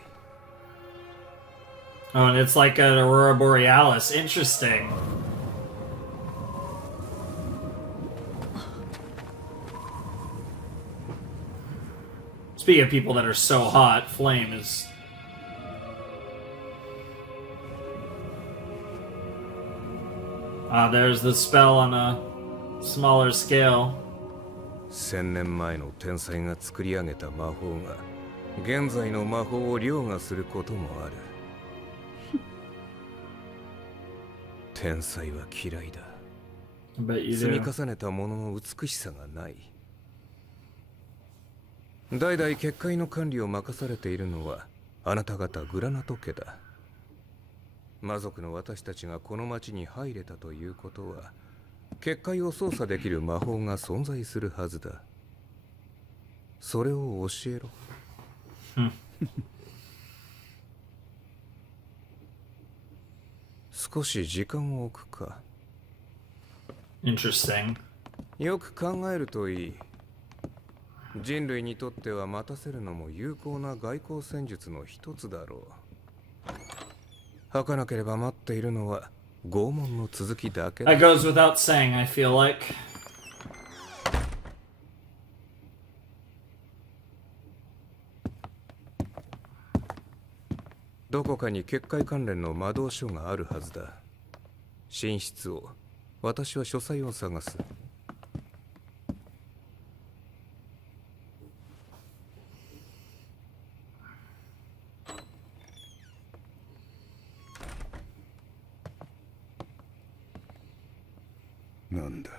Oh, and it's like an Aurora Borealis. Interesting. Speaking of people that are so hot, Flame is... there's the spell on a smaller scale. 1000年前の天才が作り上げた魔法が現在の魔法を凌駕することもある。天才は嫌いだ。積み重ねたものの美しさがない。代々結界の管理を任されているのはあなた方グラナト家だ。魔族の私たちがこの町に入れたということは、結界を操作できる魔法が存在するはずだ。それを教えろ。少し時間を置くか。Interesting. よく考えるといい。人類にとっては待たせるのも有効な外交戦術の一つだろう。儚なければ待っているのは拷問の続きだけだ。That goes without saying, I feel like. どこかに結界関連の魔導書があるはずだ。寝室を、私は書斎を探す。なんだ、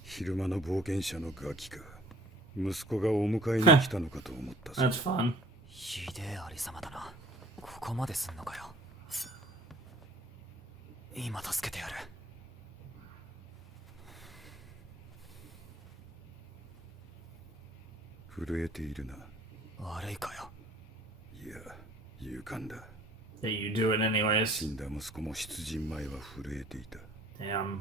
昼間の冒険者のガキか。息子がお迎えに来たのかと思ったぞ。That's fun. ひでえありさまだな。ここまですんのかよ。今助けてやる。震えているな。悪いかよ。いや、勇敢だ。That you do it anyways. 死んだ息子も出陣前は震えていた。Damn.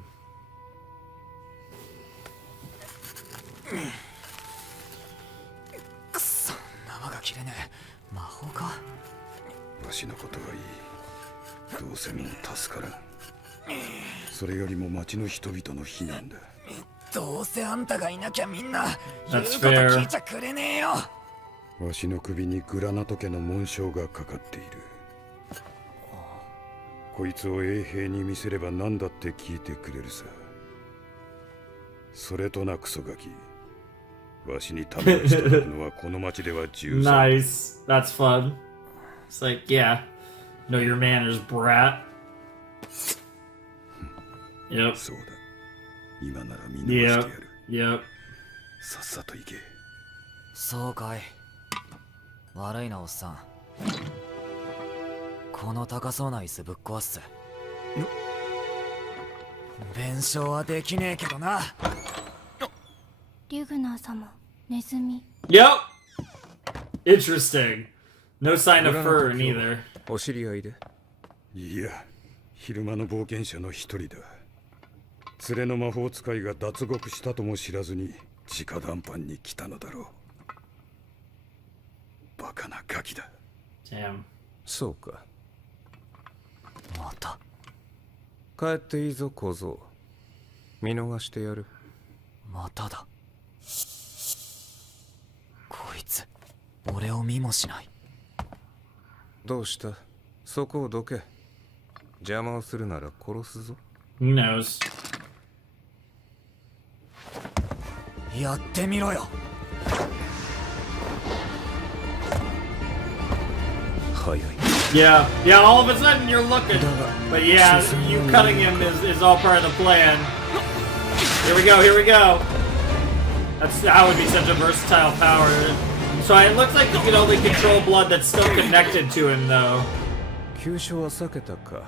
くそ、縄が切れねえ。魔法か。わしのことはいい。どうせもう助からん。それよりも町の人々の避難だ。どうせあんたがいなきゃみんな言う That's こと fair. 聞いちゃくれねえよ。わしの首にグラナト家の紋章がかかっている。こいつを衛兵に見せれば何だって聞いてくれるさ。それとなクソガキ。わしにためをしてるのはこの町では重罪。Nice. That's fun. It's like, yeah. Know your manners, brat. Yep. そうだ。今なら見逃してやる。Yep. さっさと行け。そうかい。悪いなおっさん。この高そうな椅子ぶっ壊す。弁償はできねえけどな。リュグナー様、ネズミ。Yep. Interesting. No sign of fur neither. お知り合いで？いや、昼間の冒険者の一人だ。連れの魔法使いが脱獄したとも知らずに直談判に来たのだろう。バカなガキだ。Damn. そうか。また。帰っていいぞ小僧。見逃してやる。まただ。こいつ俺を見もしない。どうした？そこをどけ。邪魔をするなら殺すぞ。Who knows? やってみろよ。Yeah, all of a sudden you're looking. But yeah, you cutting him is all part of the plan. Here we go. That would be such a versatile power. So it looks like you can only control blood that's still connected to him, though. 急所は避けたか。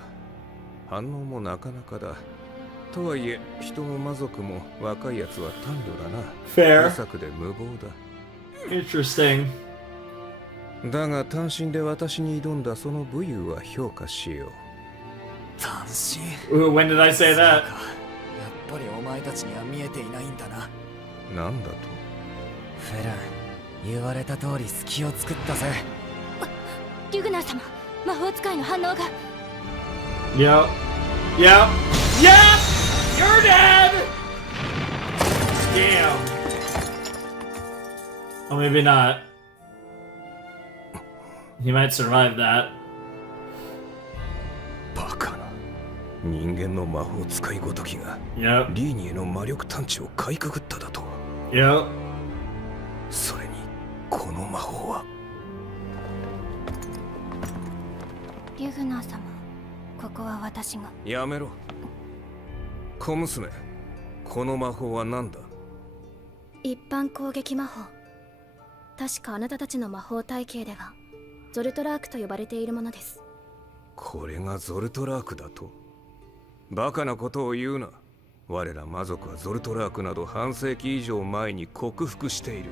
反応もなかなかだ。とはいえ、人も魔族も若いやつは短慮だな。Fair. 無策で無謀だ。Interesting. だが単身で私に挑んだその武勇は評価しよう。単身 Ooh, when did I say that? やっぱりお前たちには見えていないんだな。なんだと？フェラン、言われた通り隙を作ったぜ。リュグナー様、魔法使いの反応が。Yep. You're dead! Damn. Oh, maybe not. He might survive that. バカな。人間の魔法使いごときが、リーニエの魔力探知をかいくぐっただと。それに、この魔法は。リュグナー様、ここは私が。やめろ。小娘、この魔法は何だ？一般攻撃魔法。確かあなたたちの魔法体系ではゾルトラークと呼ばれているものです。これがゾルトラークだと？バカなことを言うな。我ら魔族はゾルトラークなど半世紀以上前に克服している。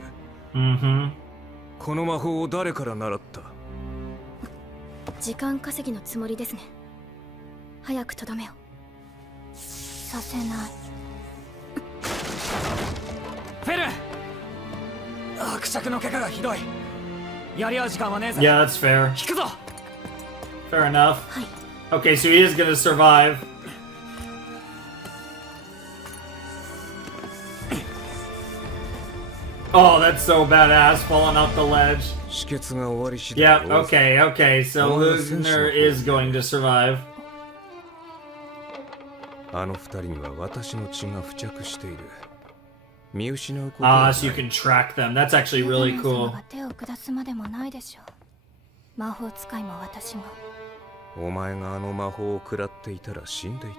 この魔法を誰から習った？時間稼ぎのつもりですね。早くとどめをさせない。フェルン、伯爵の怪我がひどい。やり合う時間はねえぜ。 Yeah, that's fair. 引くぞ。 Fair enough. Okay, so he is gonna survive. Oh, that's so badass, falling off the ledge. Yeah, okay, so Lugner is going to survive. あの二人には私の血が付着している。見失うこと so you can track them. That's actually really cool. 手を下すまでもないでしょう。魔法使いも私が。お前があの魔法を食らっていたら死んでい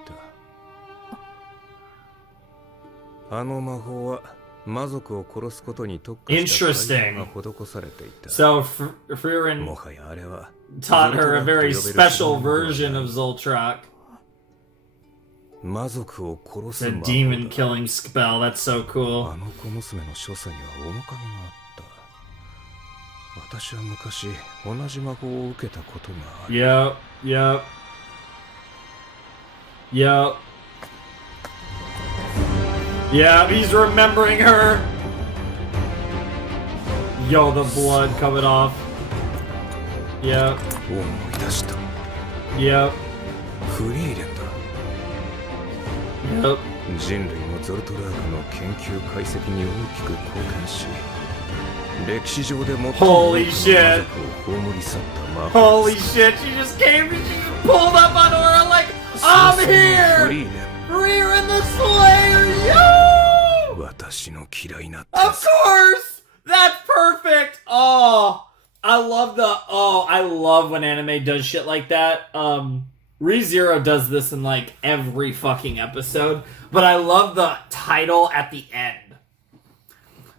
た。あの魔法は魔族を殺すことに特化した対応が施されていた。So Frieren taught her a very special version of Zoltrak. 魔族を殺す The demon killing spell. That's so cool. あの小娘の所作には面影があった。私は昔同じ魔法を受けたことがある。Yep. Yeah, he's remembering her. Yo, the blood coming off. Yep. 思い出した。Yep. フリーレンだ。Yep. 人類のゾルトラークの研究解析に大きく貢献し、歴史上で最も Holy shit. 葬り去った魔法。 Holy shit, she just came, she just pulled up on Aura like, I'm here! Frieren the Slayer, yo! 私の嫌いな。 Of course! That's perfect! Oh, I love when anime does shit like that. ReZero does this in like every fucking episode, but I love the title at the end.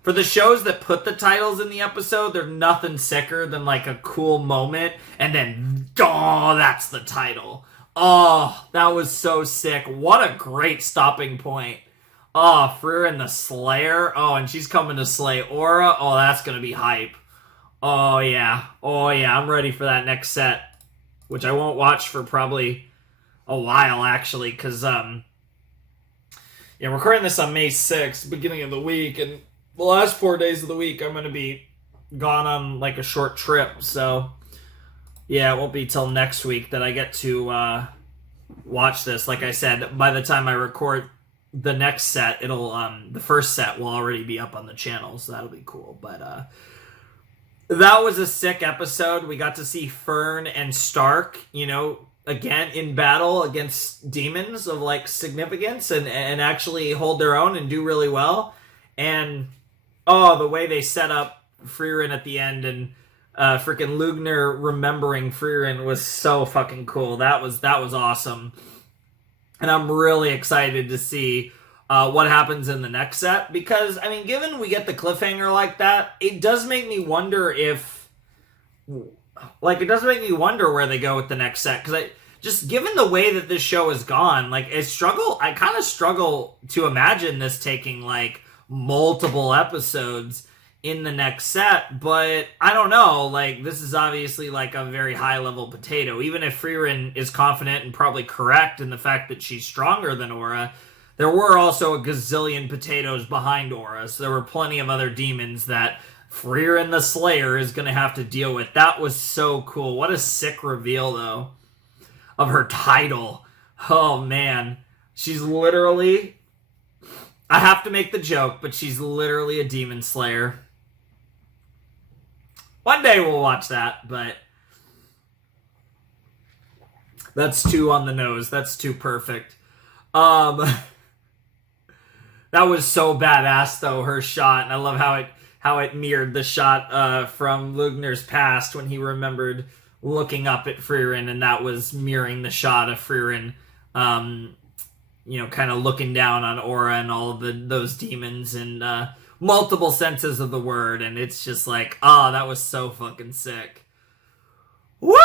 For the shows that put the titles in the episode, there's nothing sicker than like a cool moment, and then, oh, that's the title. Oh, that was so sick. What a great stopping point. Oh, Frieren the Slayer. Oh, and she's coming to slay Aura. Oh, that's gonna be hype. Oh, yeah. I'm ready for that next set. Which I won't watch for probably a while, actually, because, recording this on May 6th, beginning of the week, and the last 4 days of the week, I'm going to be gone on, like, a short trip, so, yeah, it won't be till next week that I get to, watch this. Like I said, by the time I record the next set, the first set will already be up on the channel, so that'll be cool, but, that was a sick episode. We got to see Fern and Stark, again in battle against demons of like significance and actually hold their own and do really well. And the way they set up Frieren at the end and freaking Lugner remembering Frieren was so fucking cool. That was awesome. And I'm really excited to see what happens in the next set, because, I mean, given we get the cliffhanger like that, it does make me wonder if, like, it does make me wonder where they go with the next set, because just given the way that this show has gone, like, I kind of struggle to imagine this taking, like, multiple episodes in the next set, but I don't know, like, this is obviously, like, a very high-level potato. Even if Frieren is confident and probably correct in the fact that she's stronger than Aura, there were also a gazillion potatoes behind Aura, so there were plenty of other demons that Frieren the Slayer is going to have to deal with. That was so cool. What a sick reveal, though, of her title. Oh, man. She's literally... I have to make the joke, but she's literally a demon slayer. One day we'll watch that, but... that's too on the nose. That's too perfect. That was so badass, though, her shot. And I love how it mirrored the shot from Lugner's past when he remembered looking up at Frieren, and that was mirroring the shot of Frieren, you know, kind of looking down on Aura and all of those demons in multiple senses of the word. And it's just like, that was so fucking sick. Woo!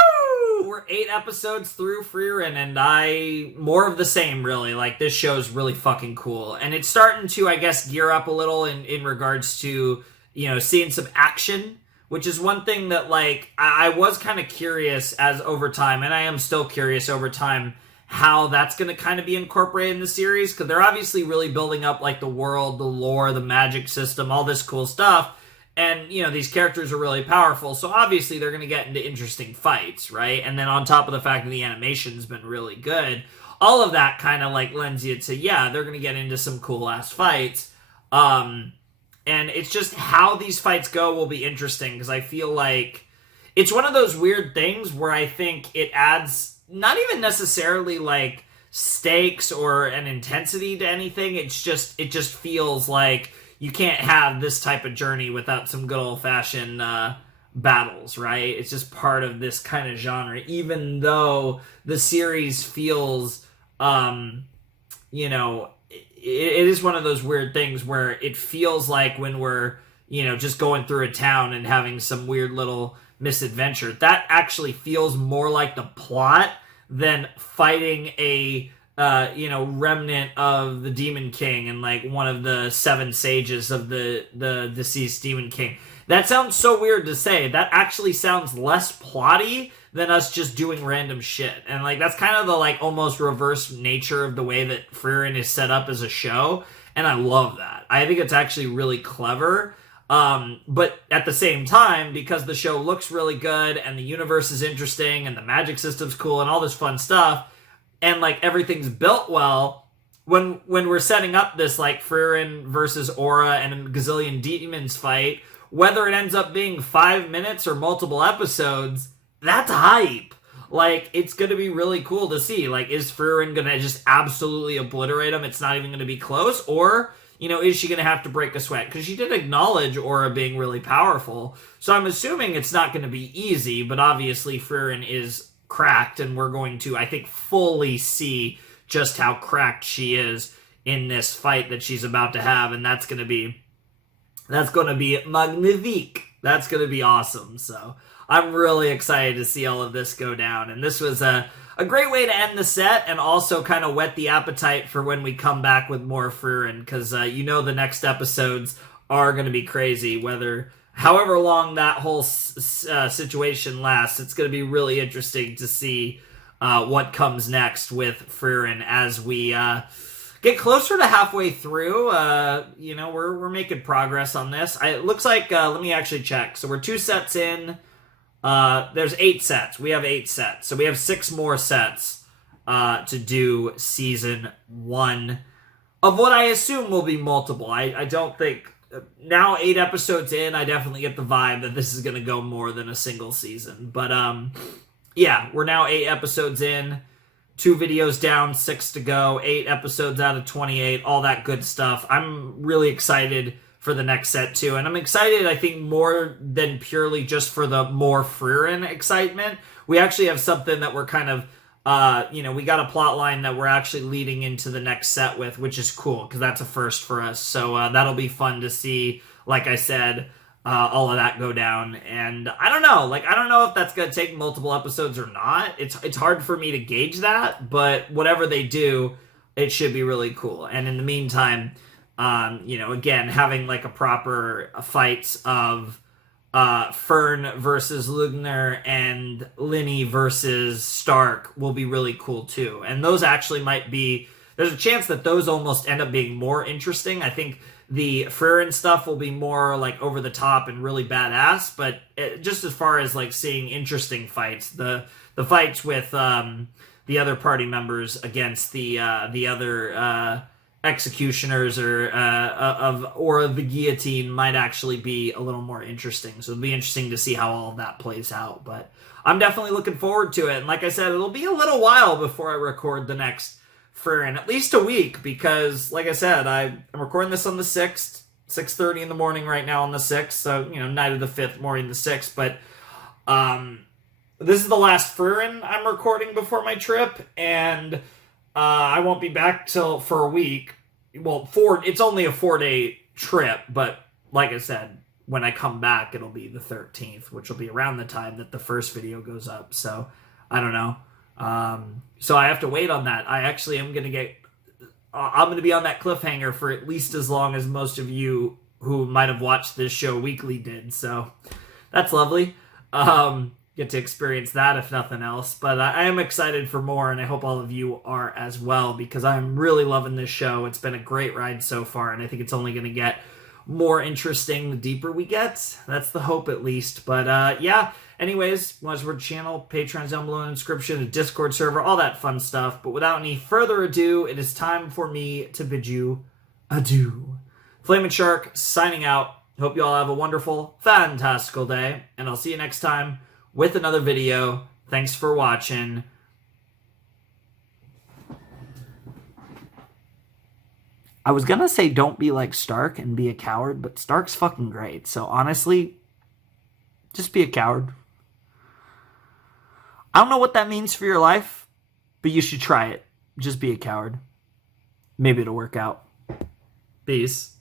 We're 8 episodes through Frieren, and more of the same, really. Like, this show's really fucking cool. And it's starting to, I guess, gear up a little in regards to, you know, seeing some action, which is one thing that, like, I was kind of curious as over time, and I am still curious over time, how that's going to kind of be incorporated in the series, because they're obviously really building up, like, the world, the lore, the magic system, all this cool stuff. And, you know, these characters are really powerful, so obviously they're going to get into interesting fights, right? And then on top of the fact that the animation's been really good, all of that kind of, like, lends you to, yeah, they're going to get into some cool-ass fights. And it's just how these fights go will be interesting, because I feel like it's one of those weird things where I think it adds not even necessarily, like, stakes or an intensity to anything. It just feels like you can't have this type of journey without some good old-fashioned battles, right? It's just part of this kind of genre, even though the series feels, you know, it is one of those weird things where it feels like when we're, you know, just going through a town and having some weird little misadventure, that actually feels more like the plot than fighting a you know, remnant of the Demon King and, like, one of the 7 sages of the deceased Demon King. That sounds so weird to say. That actually sounds less plotty than us just doing random shit. And, like, that's kind of the, like, almost reverse nature of the way that Frieren is set up as a show. And I love that. I think it's actually really clever. But at the same time, because the show looks really good and the universe is interesting and the magic system's cool and all this fun stuff, and, like, everything's built well, when we're setting up this, like, Frieren versus Aura and a gazillion demons fight, whether it ends up being 5 minutes or multiple episodes, that's hype. Like, it's going to be really cool to see. Like, is Frieren going to just absolutely obliterate them? It's not even going to be close? Or, you know, is she going to have to break a sweat? Because she did acknowledge Aura being really powerful. So I'm assuming it's not going to be easy, but obviously Frieren is cracked, and we're going to, I think, fully see just how cracked she is in this fight that she's about to have, and that's going to be magnifique. That's going to be awesome. So I'm really excited to see all of this go down, and this was a great way to end the set and also kind of whet the appetite for when we come back with more Frieren, because you know the next episodes are going to be crazy, however long that whole situation lasts. It's going to be really interesting to see what comes next with Frieren as we get closer to halfway through. You know, we're making progress on this. It looks like, let me actually check. So we're 2 sets in. There's 8 sets. We have 8 sets. So we have 6 more sets to do season 1 of what I assume will be multiple. I don't think... Now 8 episodes in, I definitely get the vibe that this is going to go more than a single season. But, yeah, we're now 8 episodes in, 2 videos down, 6 to go, 8 episodes out of 28, all that good stuff. I'm really excited for for the next set too. And I'm excited, I think, more than purely just for the more Frieren excitement. We actually have something that we're kind of, we got a plot line that we're actually leading into the next set with, which is cool, because that's a first for us. So that'll be fun to see, like I said, all of that go down. And I don't know, I don't know if that's going to take multiple episodes or not. It's hard for me to gauge that, but whatever they do, it should be really cool. And in the meantime, again, having a proper fights of Fern versus Lugner and Linny versus Stark will be really cool too. And those actually might be, there's a chance that those almost end up being more interesting. I think the Frieren stuff will be more over the top and really badass, but just as far as seeing interesting fights, the fights with the other party members against the other executioners or of the guillotine might actually be a little more interesting. So it'll be interesting to see how all of that plays out. But I'm definitely looking forward to it. And like I said, it'll be a little while before I record the next Frieren, at least a week, because like I said, I'm recording this on the 6th, 6:30 in the morning right now on the 6th. So, night of the 5th, morning the 6th. But this is the last Frieren I'm recording before my trip, and I won't be back for a week. Well, it's only a 4-day trip, but like I said, when I come back, it'll be the 13th, which will be around the time that the first video goes up. So I don't know. So I have to wait on that. I actually am going to I'm going to be on that cliffhanger for at least as long as most of you who might have watched this show weekly did. So that's lovely. Get to experience that if nothing else. But I am excited for more, and I hope all of you are as well, because I'm really loving this show. It's been a great ride so far, and I think it's only going to get more interesting the deeper we get. That's the hope, at least. But yeah, anyways, Westward channel, Patreon's down below in the description, a Discord server, all that fun stuff. But without any further ado, it is time for me to bid you adieu. Flamin' Shark signing out. Hope you all have a wonderful, fantastical day, and I'll see you next time with another video. Thanks for watching. I was gonna say don't be like Stark and be a coward, but Stark's fucking great. So honestly, just be a coward. I don't know what that means for your life, but you should try it. Just be a coward. Maybe it'll work out. Peace.